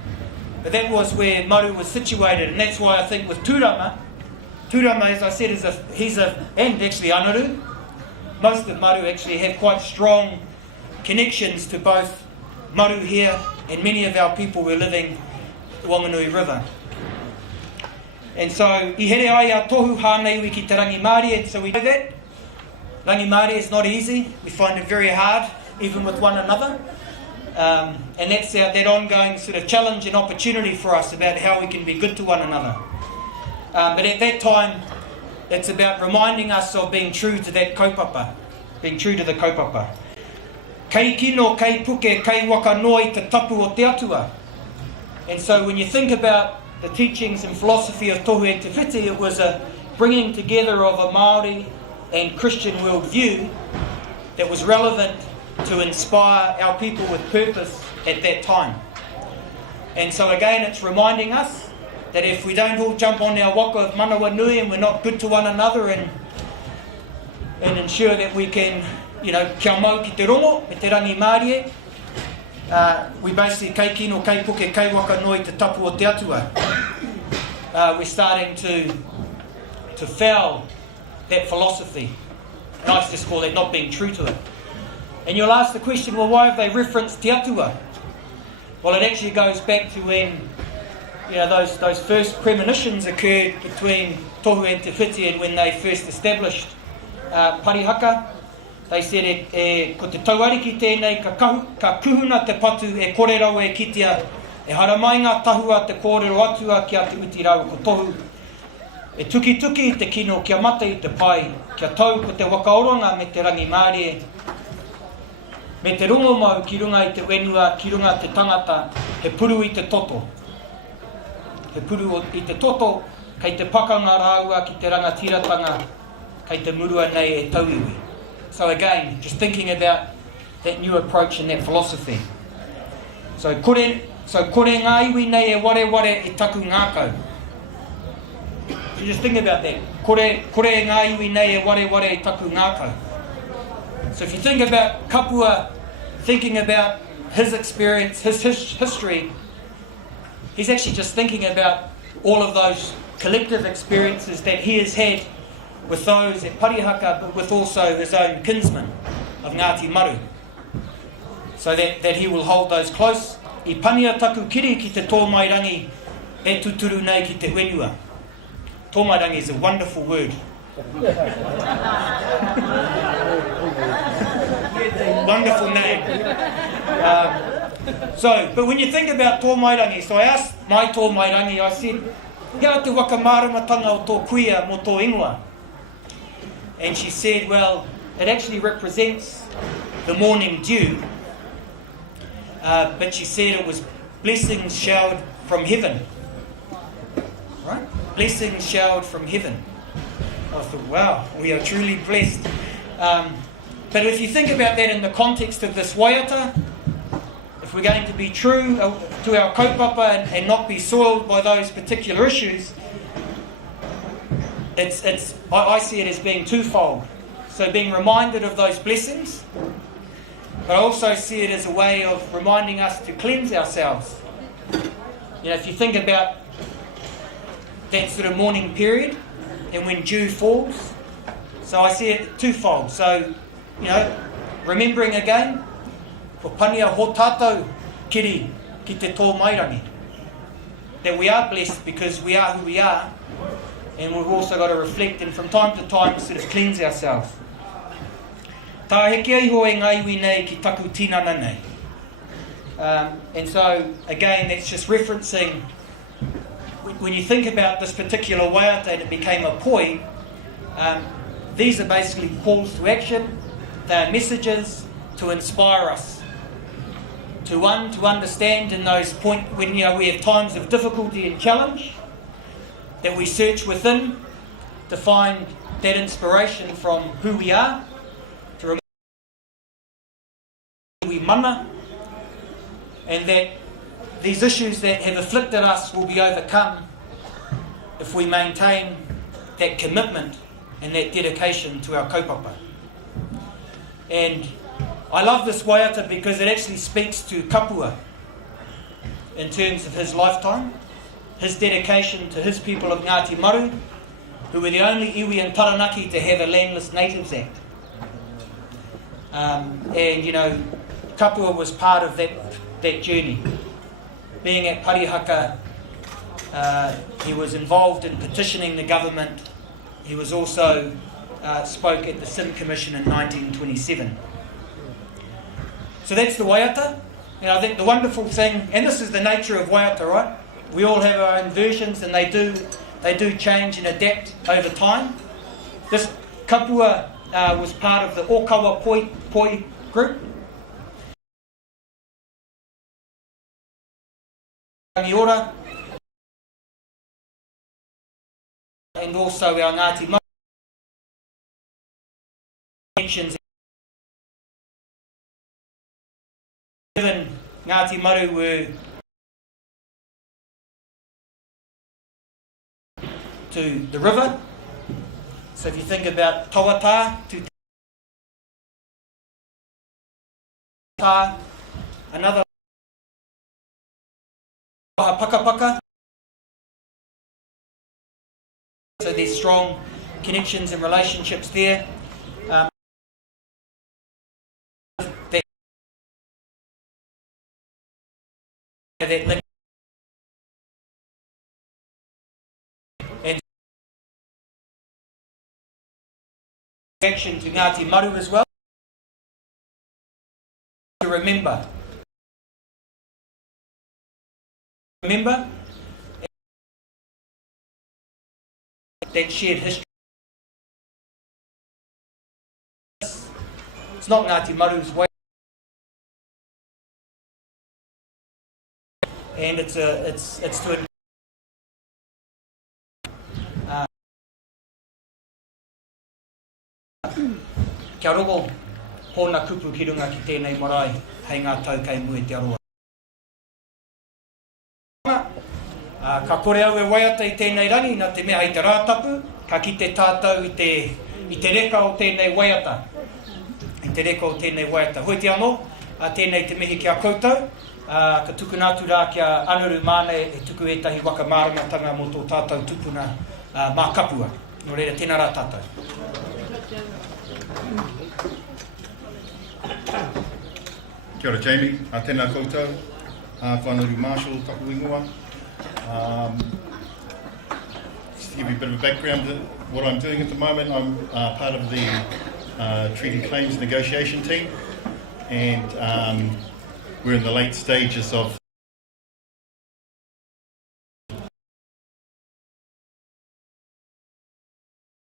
But that was where Maru was situated. And that's why I think with Tūrama, as I said, and actually Anaru, most of Maru actually have quite strong connections to both Maru here, and many of our people were living the Whanganui River. And so, I here ai a tohu hānei wi ki te rangi Māori, and so we know that. Rangi Māori is not easy. We find it very hard, even with one another. And that's that ongoing sort of challenge and opportunity for us about how we can be good to one another. But at that time, it's about reminding us of being true to that kaupapa, being true to the kaupapa. Kei kino, kei puke, kei waka noi te tapu o te atua. And so when you think about the teachings and philosophy of Tohu and Te Whiti, it was a bringing together of a Māori and Christian worldview that was relevant to inspire our people with purpose at that time. And so again, it's reminding us that if we don't all jump on our waka of mana Wānui and we're not good to one another and ensure that we can, kia mau ki te rongo, me te rangi Māori, we basically kei kino, kei puke, kei Wharanui te tapu o te atua. We're starting to foul that philosophy. And I just call it not being true to it. And you'll ask the question, well, why have they referenced te atua? Well, it actually goes back to when those first premonitions occurred between Tohu and Te Whiti, and when they first established Parihaka. They said, ko te tauariki tēnei, ka kuhuna te patu e korerau e kitea, e haramai ngā tahua te kōrero atua kia te uti rau ko tohu. E tuki tuki te kino kia mata i te pai, kia tau ko te wakaoronga me te rangi Māori, me te rongo mau ki runga i te wenua, ki runga te tangata, he puru i te toto. He puru i te toto, kei te pakanga rāua ki te rangatiratanga, kei te murua nei e tauiwi. So again, just thinking about that new approach and that philosophy. So kore ngā iwi nei e ware e taku ngākau. So just think about that. Kore ngā iwi nei e ware e taku ngākau. So if you think about Kapua, thinking about his experience, his history, he's actually just thinking about all of those collective experiences that he has had with those at Parihaka, but with also his own kinsmen of Ngāti Maru. So that he will hold those close. I pania taku kiri ki te tōmairangi e tuturu nei ki te wenua. Tōmairangi is a wonderful word. Wonderful name. But when you think about tōmairangi, so I asked my tōmairangi, I said, hea te wakamāramatanga o tō kuia mo tō ingoa. And she said, well, it actually represents the morning dew, but she said it was blessings showered from heaven. Right? Blessings showered from heaven. I thought, wow, we are truly blessed. But if you think about that in the context of this waiata, if we're going to be true to our kaupapa and not be soiled by those particular issues, I see it as being twofold. So being reminded of those blessings, but I also see it as a way of reminding us to cleanse ourselves. If you think about that sort of morning period and when dew falls, so I see it twofold. So, remembering again, ko pania ho tātou kiri ki te tōmairangi, that we are blessed because we are who we are, and we've also got to reflect and from time to time sort of cleanse ourselves. Tā heke ai hoa e ngā iwi nei ki taku tinana nei. And so, again, that's just referencing, when you think about this particular waiata and it became a poi, these are basically calls to action. They are messages to inspire us. To understand in those points when we have times of difficulty and challenge, that we search within to find that inspiration from who we are, to remember who we mana, and that these issues that have afflicted us will be overcome if we maintain that commitment and that dedication to our kaupapa. And I love this waiata because it actually speaks to Kapua in terms of his lifetime, his dedication to his people of Ngāti Maru, who were the only iwi in Taranaki to have a Landless Natives Act. Kapua was part of that journey. Being at Parihaka, he was involved in petitioning the government. He was also spoke at the Sin Commission in 1927. So that's the waiata. I think the wonderful thing, and this is the nature of waiata, right? We all have our own versions, and they do change and adapt over time. This kapua was part of the Okawa Poi group. Rangiora, and also our Ngāti Maru mentions given Ngāti Maru were to the river. So if you think about Tawata to Ta, another Pakapaka. So there's strong connections and relationships there. That link and action to Ngāti Maru as well. To remember that shared history. It's not Ngāti Maru's way, and it's to kia rongo hōna kupu ki runga ki tēnei marae hei ngā tau kei mui te aroa. Ka kore au e waiata i tēnei rangi, nā te mea i te rātapu, ka ki te tātou i te reka o tēnei waiata. I te reka o tēnei waiata. Hoi te anō, tēnei te mihi kia koutou, ka tukunatu rā kia anuru māne e tuku etahi waka mārangatanga mō tō tātou tupuna mā kapua. Nō reira, tēnā rā tātou. Kia ora Jamie, tēnā koutou, whanuru Marshall, taku ingoa. Just to give you a bit of a background, what I'm doing at the moment, I'm part of the Treaty Claims Negotiation team, and we're in the late stages of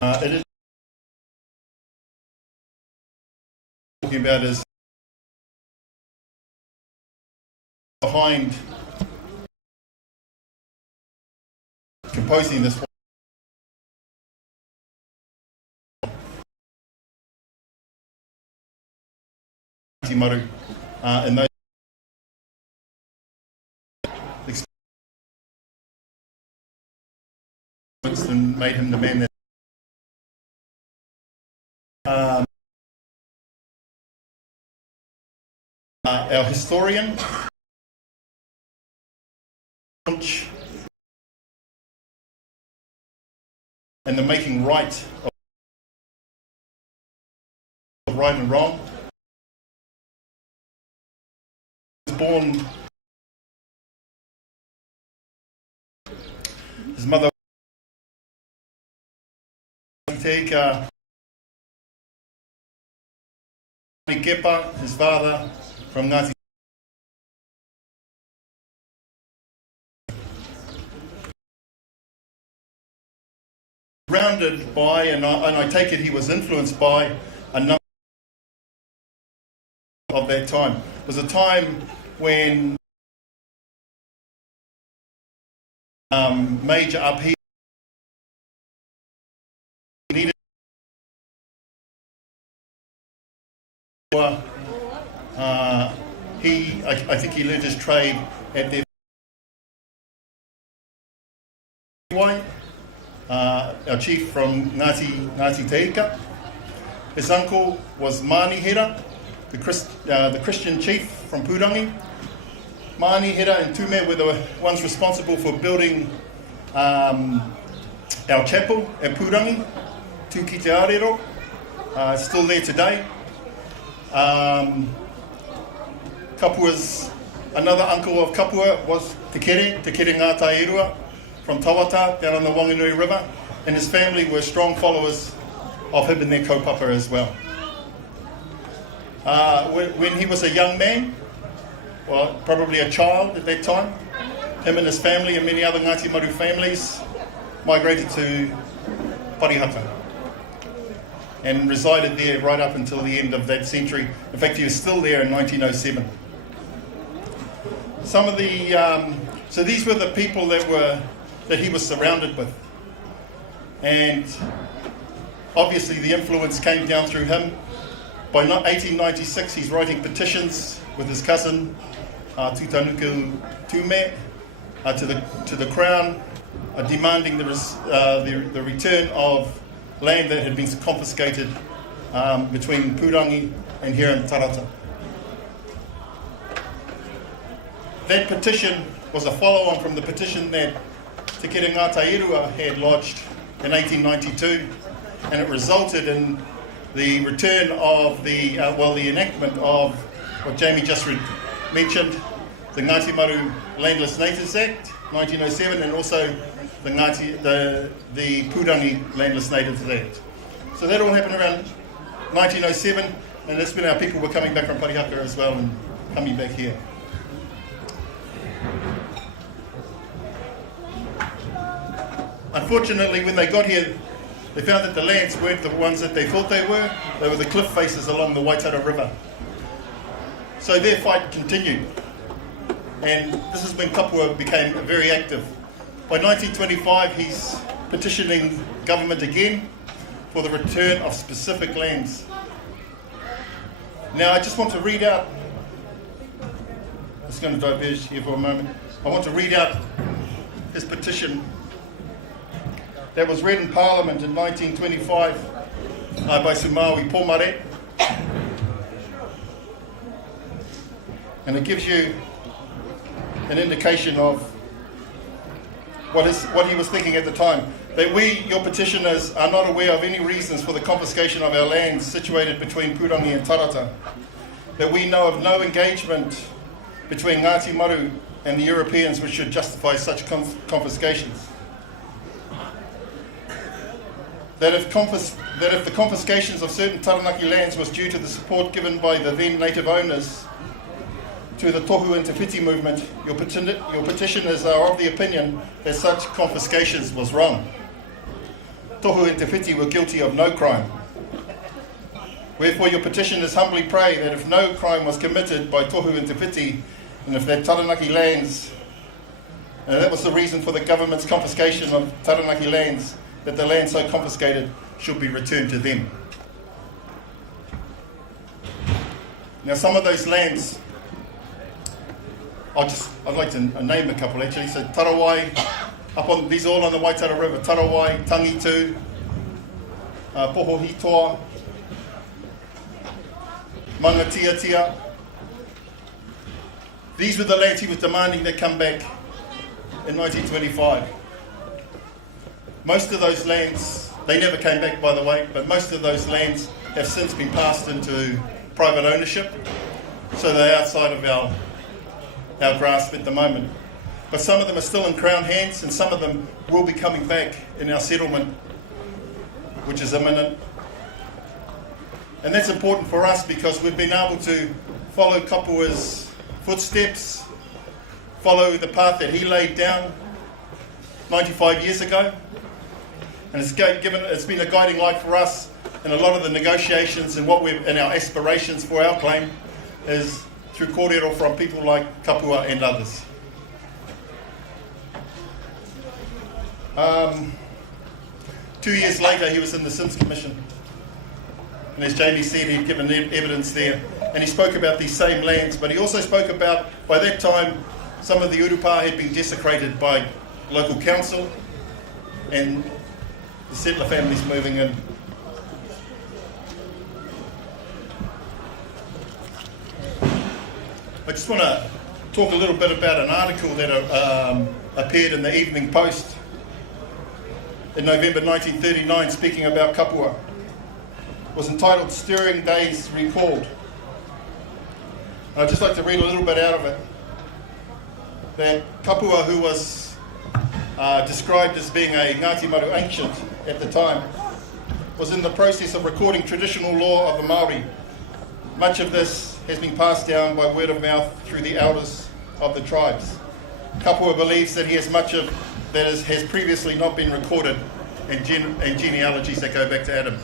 it is talking about is behind composing this Maru and those experiences and made him the man that our historian and the making right of right and wrong. He was born, his mother Kepa, his father from Ngāti. Surrounded by, and I take it he was influenced by, a number of that time. It was a time when major upheaval needed. I think he learned his trade at their our chief from Ngāti Teika. His uncle was Mānihera, the Christian chief from Purangi. Mānihera and Tume were the ones responsible for building our chapel at Purangi, Tūki Te Arero. It's still there today. Kapua's, another uncle of Kapua was Te Kere Ngātairua from Tawata down on the Wānganui River, and his family were strong followers of him and their kaupapa as well. When he was a young man, well, probably a child at that time, him and his family and many other Ngāti Maru families migrated to Parihata and resided there right up until the end of that century. In fact, he was still there in 1907. Some of the, so these were the people that he was surrounded with. And obviously the influence came down through him. By 1896, he's writing petitions with his cousin, Tutanuku Tume, to the Crown, demanding the return of land that had been confiscated between Purangi and here in Tarata. That petition was a follow-on from the petition that Te Kere Ngātairua had lodged in 1892, and it resulted in the return of the enactment of what Jamie just mentioned, the Ngāti Maru Landless Natives Act, 1907, and also the Pūrangi Landless Natives Act. So that all happened around 1907, and that's when our people were coming back from Parihaka as well and coming back here. Unfortunately, when they got here, they found that the lands weren't the ones that they thought they were. They were the cliff faces along the Waitara River. So their fight continued. And this is when Kapua became very active. By 1925, he's petitioning government again for the return of specific lands. Now, I just want to read out, I'm just going to diverge here for a moment. I want to read out his petition that was read in Parliament in 1925 by Sumawi Pomare. And it gives you an indication of what he was thinking at the time. That we, your petitioners, are not aware of any reasons for the confiscation of our lands situated between Pūrangi and Tarata. That we know of no engagement between Ngāti Maru and the Europeans which should justify such confiscations. That if the confiscations of certain Taranaki lands was due to the support given by the then native owners to the Tohu and Te Whiti movement, your petitioners are of the opinion that such confiscations was wrong. Tohu and Te Whiti were guilty of no crime. Wherefore your petitioners humbly pray that if no crime was committed by Tohu and Te Whiti, and if that Taranaki lands, and that was the reason for the government's confiscation of Taranaki lands, that the land so confiscated should be returned to them. Now some of those lands, I'd like to name a couple actually. So Tarawai, these are all on the Waitara River, Tarawai, Tangitu, Pohohitoa, Mangatiatia. These were the lands he was demanding that come back in 1925. Most of those lands, they never came back by the way, but most of those lands have since been passed into private ownership, so they're outside of our grasp at the moment. But some of them are still in Crown hands, and some of them will be coming back in our settlement, which is imminent. And that's important for us because we've been able to follow Kapua's footsteps, follow the path that he laid down 95 years ago. And it's been a guiding light for us in a lot of the negotiations and and our aspirations for our claim is through kōrero from people like Kapua and others. 2 years later, he was in the Sims Commission. And as Jamie said, he'd given evidence there. And he spoke about these same lands, but he also spoke about, by that time, some of the urupa had been desecrated by local council and the settler families moving in. I just want to talk a little bit about an article that appeared in the Evening Post in November 1939 speaking about Kapua. It was entitled Stirring Days Recalled. And I'd just like to read a little bit out of it. That Kapua, who was described as being a Ngāti Maru ancient at the time, was in the process of recording traditional law of the Maori. Much of this has been passed down by word of mouth through the elders of the tribes. Kapua believes that he has much of that has previously not been recorded and genealogies that go back to Adam.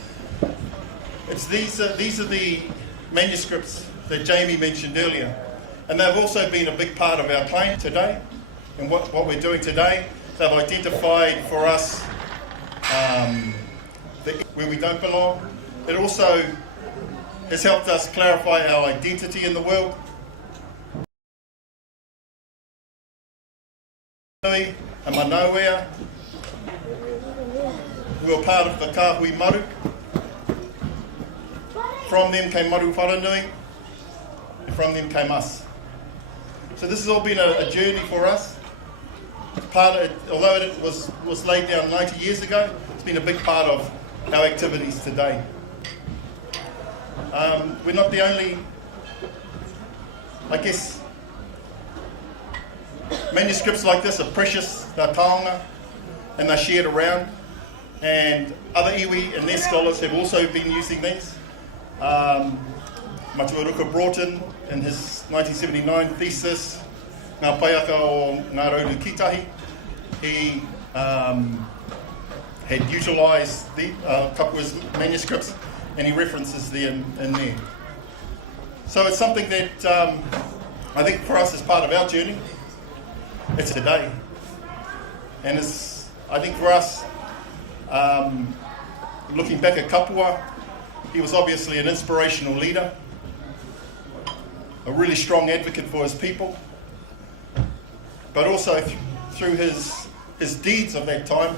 These are the manuscripts that Jamie mentioned earlier, and they've also been a big part of our claim today and what we're doing today. They've identified for us where we don't belong. It also has helped us clarify our identity in the world. And Manauea, we were part of the Kāhui Maru. From them came Maru Wharanui, and from them came us. So this has all been a journey for us. although it was laid down 90 years ago, it's been a big part of our activities today. We're not the only, I guess, manuscripts like this are precious, they're taonga, and they're shared around. And other iwi and their scholars have also been using these. Matuaruka Broughton, in his 1979 thesis, Ngā Paiaka o Ngā Rauru Kitahi, he had utilised a couple of his manuscripts, and he references them in there. So it's something that I think for us is part of our journey. It's today. And it's, I think for us, looking back at Kapua, he was obviously an inspirational leader, a really strong advocate for his people, but also through his deeds of that time,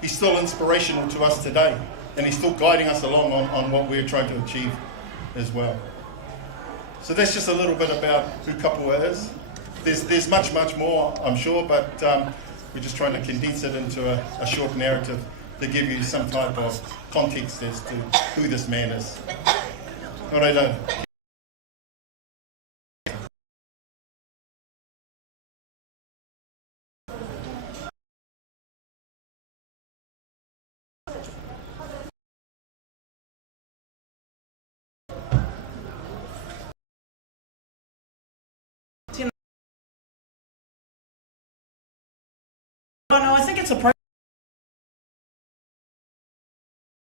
he's still inspirational to us today, and he's still guiding us along on what we're trying to achieve as well. So that's just a little bit about who Kapua is. There's much more, I'm sure, but we're just trying to condense it into a short narrative to give you some type of context as to who this man is. All right, No, I think it's appropriate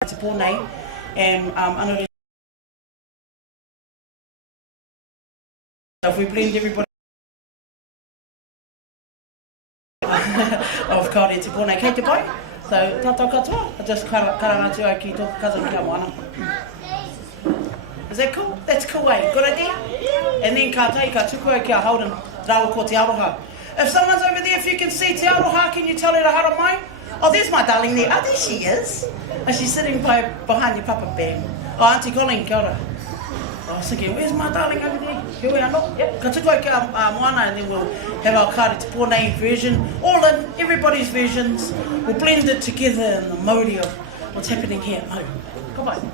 to pull name and under so if we blend everybody of Kāore te pōnei kei te pai, so tātou katoa, just karangatu ai ki tōku cousin kia moana. Is that cool? That's cool, eh? Good idea? And then ka tei ka tuku ai kia Holden rawa ko te aroha. If someone's over there, if you can see Te Aroha, can you tell her to hara mai? Oh, there's my darling there. Oh, there she is. Oh, she's sitting behind your papa bag. Oh, Auntie Colleen, kia ora. I was thinking, where's my darling over there? Here we are, no? Yep. Ka tuku ai kia moana, and then we'll have our Kāore Te Pōnei version, all in, everybody's versions. We'll blend it together in the mode of what's happening here at Maru. Goodbye.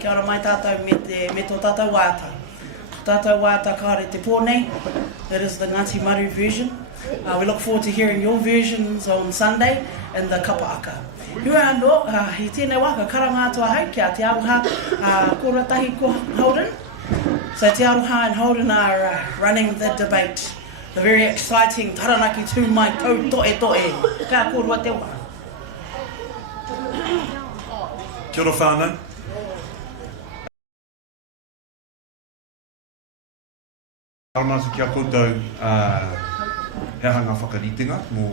Kia ora mai tātou me tō tātou wāta. Tātou wāta kāre te pōnei. That is the Ngāti Maru version. We look forward to hearing your versions on Sunday in the Kapaaka. Hua anō, he tēnei waka karangātua hau kia Te Aroha, Koratahi ko Holden. So Te Aroha and Holden are running the debate. The very exciting Taranaki tū mai tau toe toe. Ka korua te wā. Kia ora whānau. Aramāsu kia koutou he hanga whakaritenga mō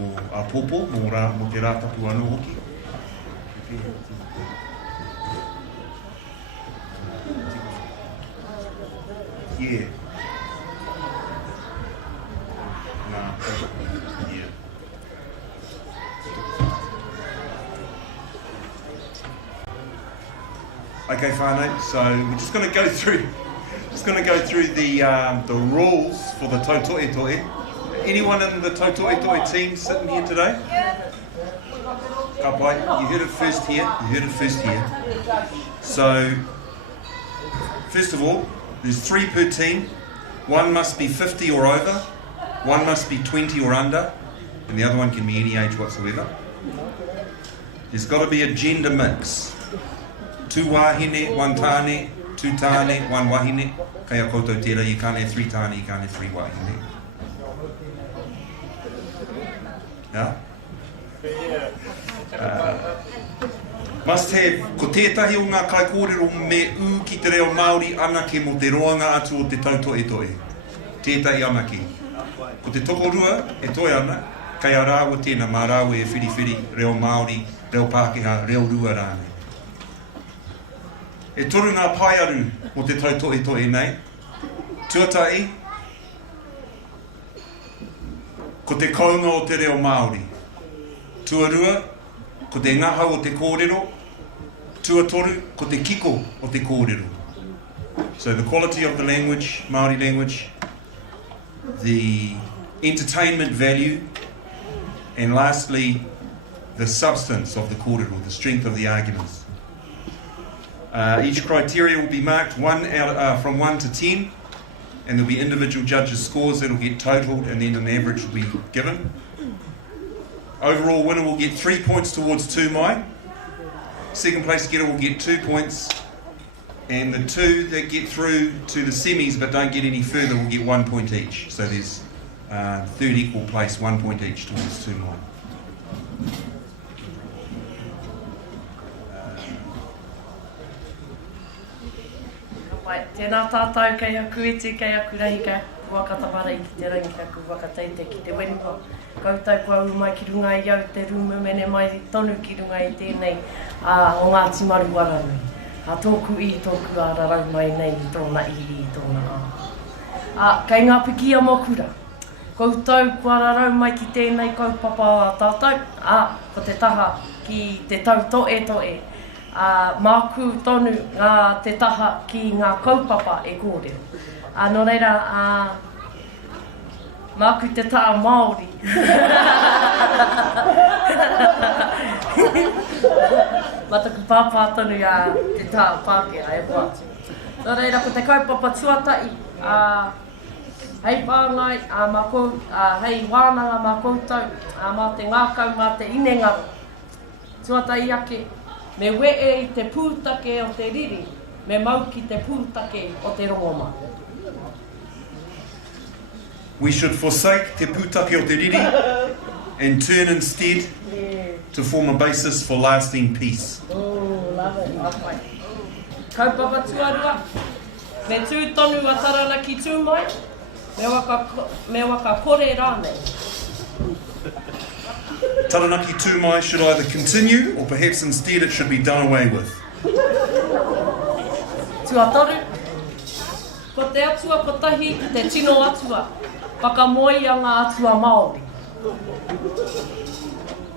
pōpō, mō te rātapu anō hoki. Yeah. Yeah. Okay, whānau, so we're just going to go through the rules for the tautoe toe. Anyone in the tautoe toe team sitting here today? Kapai, you heard it first here. So, first of all, there's 3 per team. One must be 50 or over, one must be 20 or under, and the other one can be any age whatsoever. There's got to be a gender mix. 2 wahine, 1 tāne, 2 tāne, 1 wahine. Kaya koutou tērā, you can't have 3 tāne, you can't have 3 wahine. Yeah? Must have, ko tētahi o ngā kai kōrero me ū ki te reo Māori anake mo te roanga atu o te tautoe toe. Tētahi anake. Ko te tokorua e toi ana, kai a rāua tēnā mā rāua e whiriwhiri, reo Māori, reo Pākehā, reo rua rāne. E toru ngā pai aru mo te tautoe toe nei. Tuatai, ko te kaunga o te reo Māori. Tuarua, ko te ngahau o te kōrero. Tuatoru, ko te kiko o te kōrero. So the quality of the language, Māori language, the entertainment value, and lastly, the substance of the kōrero, the strength of the arguments. Each criteria will be marked from 1 to 10, and there will be individual judges' scores that will get totaled, and then an average will be given. Overall winner will get 3 points towards 2 mai. Second place getter will get 2 points, and the 2 that get through to the semis but don't get any further will get 1 point each. So there's third equal place, 1 point each towards 2 mai. Tēnā tātou kei aku iti, kei aku rahi, kei aku wakatawara I ki te rangi, kei aku wakateite ki te wenua. Koutou kua mai ki runga I au te rumu mene mai tonu ki runga I tēnei o Ngāti Maru Wharanui. Tōku I tōku ārarau mai nei I tōna iri I tōna Kei ngā pikia mokura. Koutou kua rarau mai ki tēnei kaupapa tātou. Ko te taha ki te tau toe toe. Māku tonu te taha ki ngā kaupapa e kōrero. Nō reira, māku te taha Māori. Mataku pāpā tonu te taha Pākehā e wātu. Nō reira, ko te kaupapa tuatai, hei pāngai, hei Wānanga mā koutou, mā te ngākau, mā te inengaro. Tuatai ake. Me wee I te pūtake o te riri, me mau ki te pūtake o te rongoma. We should forsake te pūtake o te riri and turn instead to form a basis for lasting peace. Oh, love it. Okay. Kaupapa tuarua, me tū tonu a Taranaki tū mai, me waka kore rānei. Taranaki tū mai should either continue or perhaps instead it should be done away with. Tuatoru, ko te atua kotahi te tino atua, whakamoi a ngā atua Māori.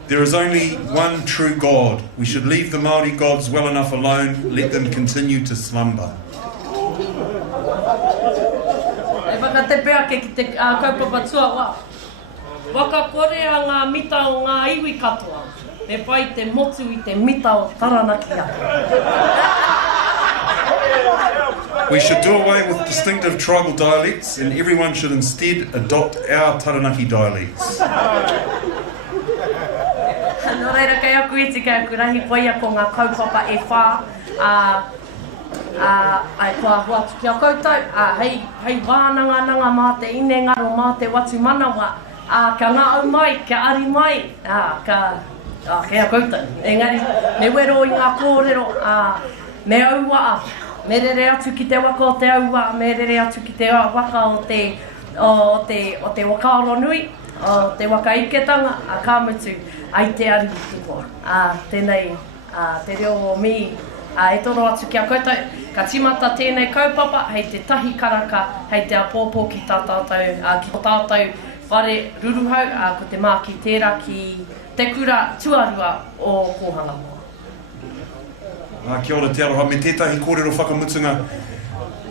There is only one true God. We should leave the Māori gods well enough alone, let them continue to slumber. E waka te pea ke ki te kaupapa tua wā. Waka kore a ngā mita o ngā iwi katoa, me pai te motu I te mita o Taranaki atu. We should do away with distinctive tribal dialects and everyone should instead adopt our Taranaki dialects. Nō reira kei aku iti kei aku rahi poia ko ngā kaupapa e whā. Ai kua huatu ki a koutou. Hei wānanga mā te ine ngaro mā te watu manawa. Ka ngā au mai, ka ari mai. Kei a koutou. Engari, me wero i ngā kōrero. Me auwaa. Me rere atu ki te waka o te auwaa. Me rere atu ki te waka o te Wharanui. O te waka iketanga. Ka mutu. Ai te ari tukoa. Tēnei, te reo o mi, e toro atu ki a koutou. Ka timata tēnei kaupapa, hei te tahi karaka, hei te apōpō ki tā tātou, ki tātou whare ruruhau, ko te mā ki tērā ki te kura tuarua o Kohanga Moa. Kia ora te aroha, me tētahi kōrero whakamutunga,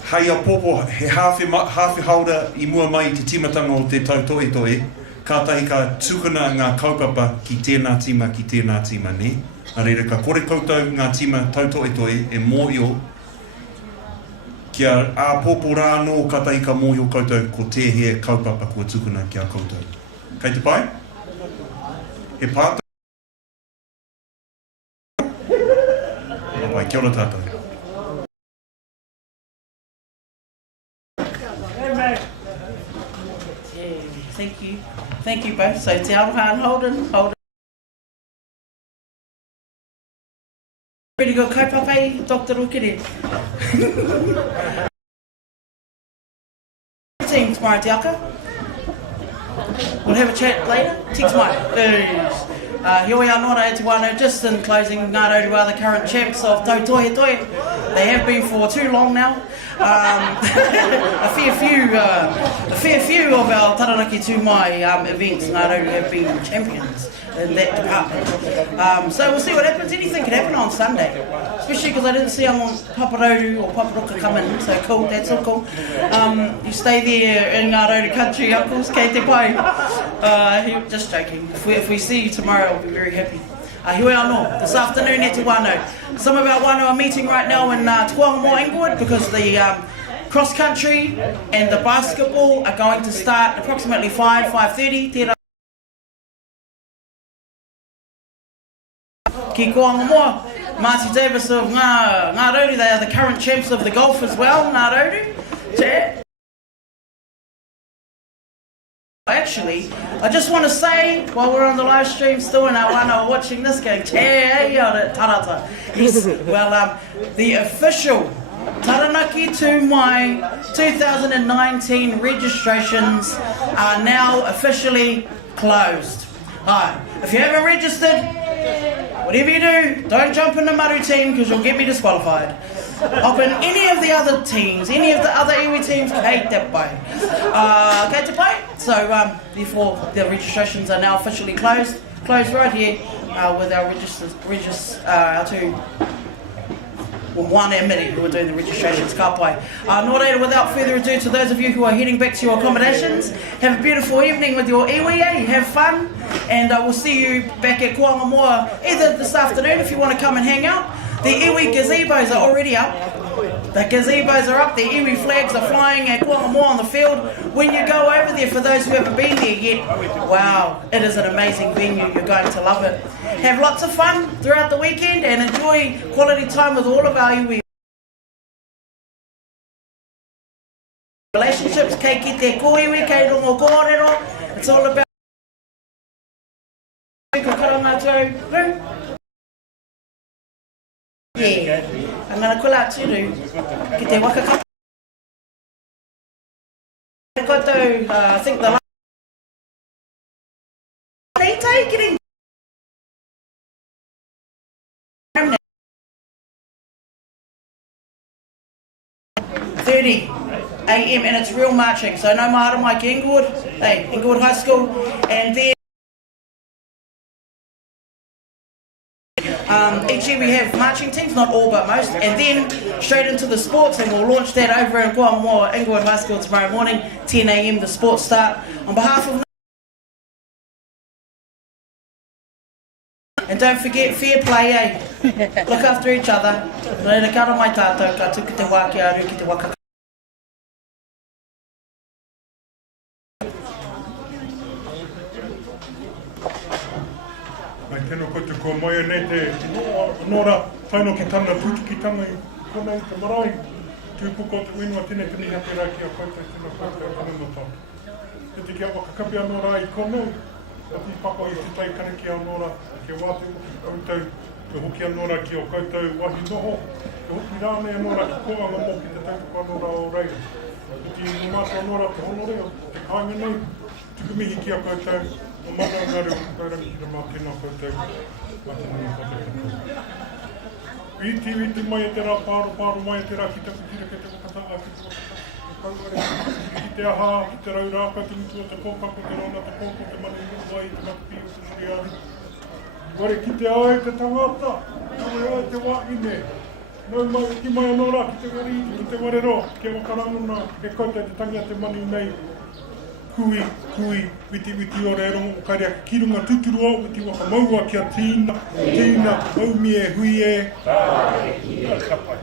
hei apōpō, he hawhi haura i mua mai te timatanga o te tautoe, kātahi ka tukuna ngā kaupapa ki tēnā tima ne. Nā reira ka kore koutou ngā tima tautoe e mōhio kia āpōpō rānō kātahi ka mōhio koutou ko tēhea kaupapa kua tukuna ki a koutou. Kei te pai? He pātau? Pai, kia ora tātou. Thank you both. So te aroha and Holden. Pretty good kaupapa, Dr. Rukiri. Team tomorrow, Diaka. We'll have a chat later. Team tomorrow. Here we are, Nora e te wānau, just in closing, Ngāti are the current champs of Tau Tohe Tohe. They have been for too long now. A fair few of our Taranaki Tūmai events, Ngāti have been champions in that department. So we'll see what happens. Anything could happen on Sunday, especially because I didn't see Paparoru or Paparoka come in, so cool, that's all cool. You stay there in Ngāti country, uncles, kei te pai. Just joking. If we see you tomorrow, I'll be very happy. Here we are no, this afternoon e te wānau. Some of our wānau are meeting right now in Te Wānanga Inglewood because the cross country and the basketball are going to start approximately 5:30. Ki Koanga Moa, Marty Davis of Ngāti, they are the current champs of the golf as well, Ngāti. Actually, I just want to say, while we're on the live stream still and our wānau are watching this going, tarata. Yes, well, the official Taranaki Tūmai 2019 registrations are now officially closed. If you haven't registered, whatever you do, don't jump in the Maru team because you'll get me disqualified. Hop in any of the other teams, any of the other iwi teams, kei te pai. So therefore the registrations are now officially closed right here with our our two one emiri who are doing the registrations, ka pai. Nō reira, without further ado, to those of you who are heading back to your accommodations, have a beautiful evening with your iwi, have fun, and we'll see you back at Koanga Moa either this afternoon if you want to come and hang out. The iwi gazebos are already up. The gazebos are up, the iwi flags are flying at Koanga Moa on the field. When you go over there, for those who haven't been there yet, wow, it is an amazing venue, you're going to love it. Have lots of fun throughout the weekend and enjoy quality time with all of our iwi. Relationships, kei ki te koiwi, kei rongo kōrero, it's all about yeah, I'm going to call out to you. Ki te waka kapa. I think the last they take it in 30 AM and it's real marching. So no matter Mike Inglewood, Inglewood High School, and then each year we have marching teams, not all but most, and then straight into the sports, and we'll launch that over in Koanga Moa, Inglewood High School tomorrow morning, 10 AM, the sports start. On behalf of and don't forget fair play, eh? Look after each other. Reina karo mai tātou, ka tuku te wā ki aru ki te waka. Mai tēnā koutou kua mai nei te nora taino ki tana putu ki tana i konei te marae. Tūpuko te whenua tēnei tani hape rā ki a koutou tēnā koutou tēnā mata. Te te kia wakakapi anō rā i konei, a ti pako i te tai kareki anō rā ki a wāte ki koutou, te hoki anō rā ki o koutou wahi noho, te hoki rāne anō rā ki koanga mō ki te tautoko anō rā o reira. Te ti ngumata anō rā te honore o te kāinga nei, tukumihi ki a koutou, o mana ngaru kaurangi ki rā tēnā koutou, a tēnā koutou. Iti mai e te rā pāro mai e te rā ki taku tira ke te wakata a ki te wakata. Ki te aha, ki te rau rāka, te mutua, te kōpako, te rona, te kōko, te mani wai, te makapi o te nuri ari. Ware ki te ai te tangata, nau ai te wā ine. Nau mai ki mai anō rā ki te wari iti, ki te ware ro, ke wakaranguna, ke koutou te tangia te mani nei. Kui, witi o re rongo, o karea ki runga tuturu au, witi waka maua kia tīna, haumi e, hui e. Kapai.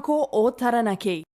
Korimako o Taranaki.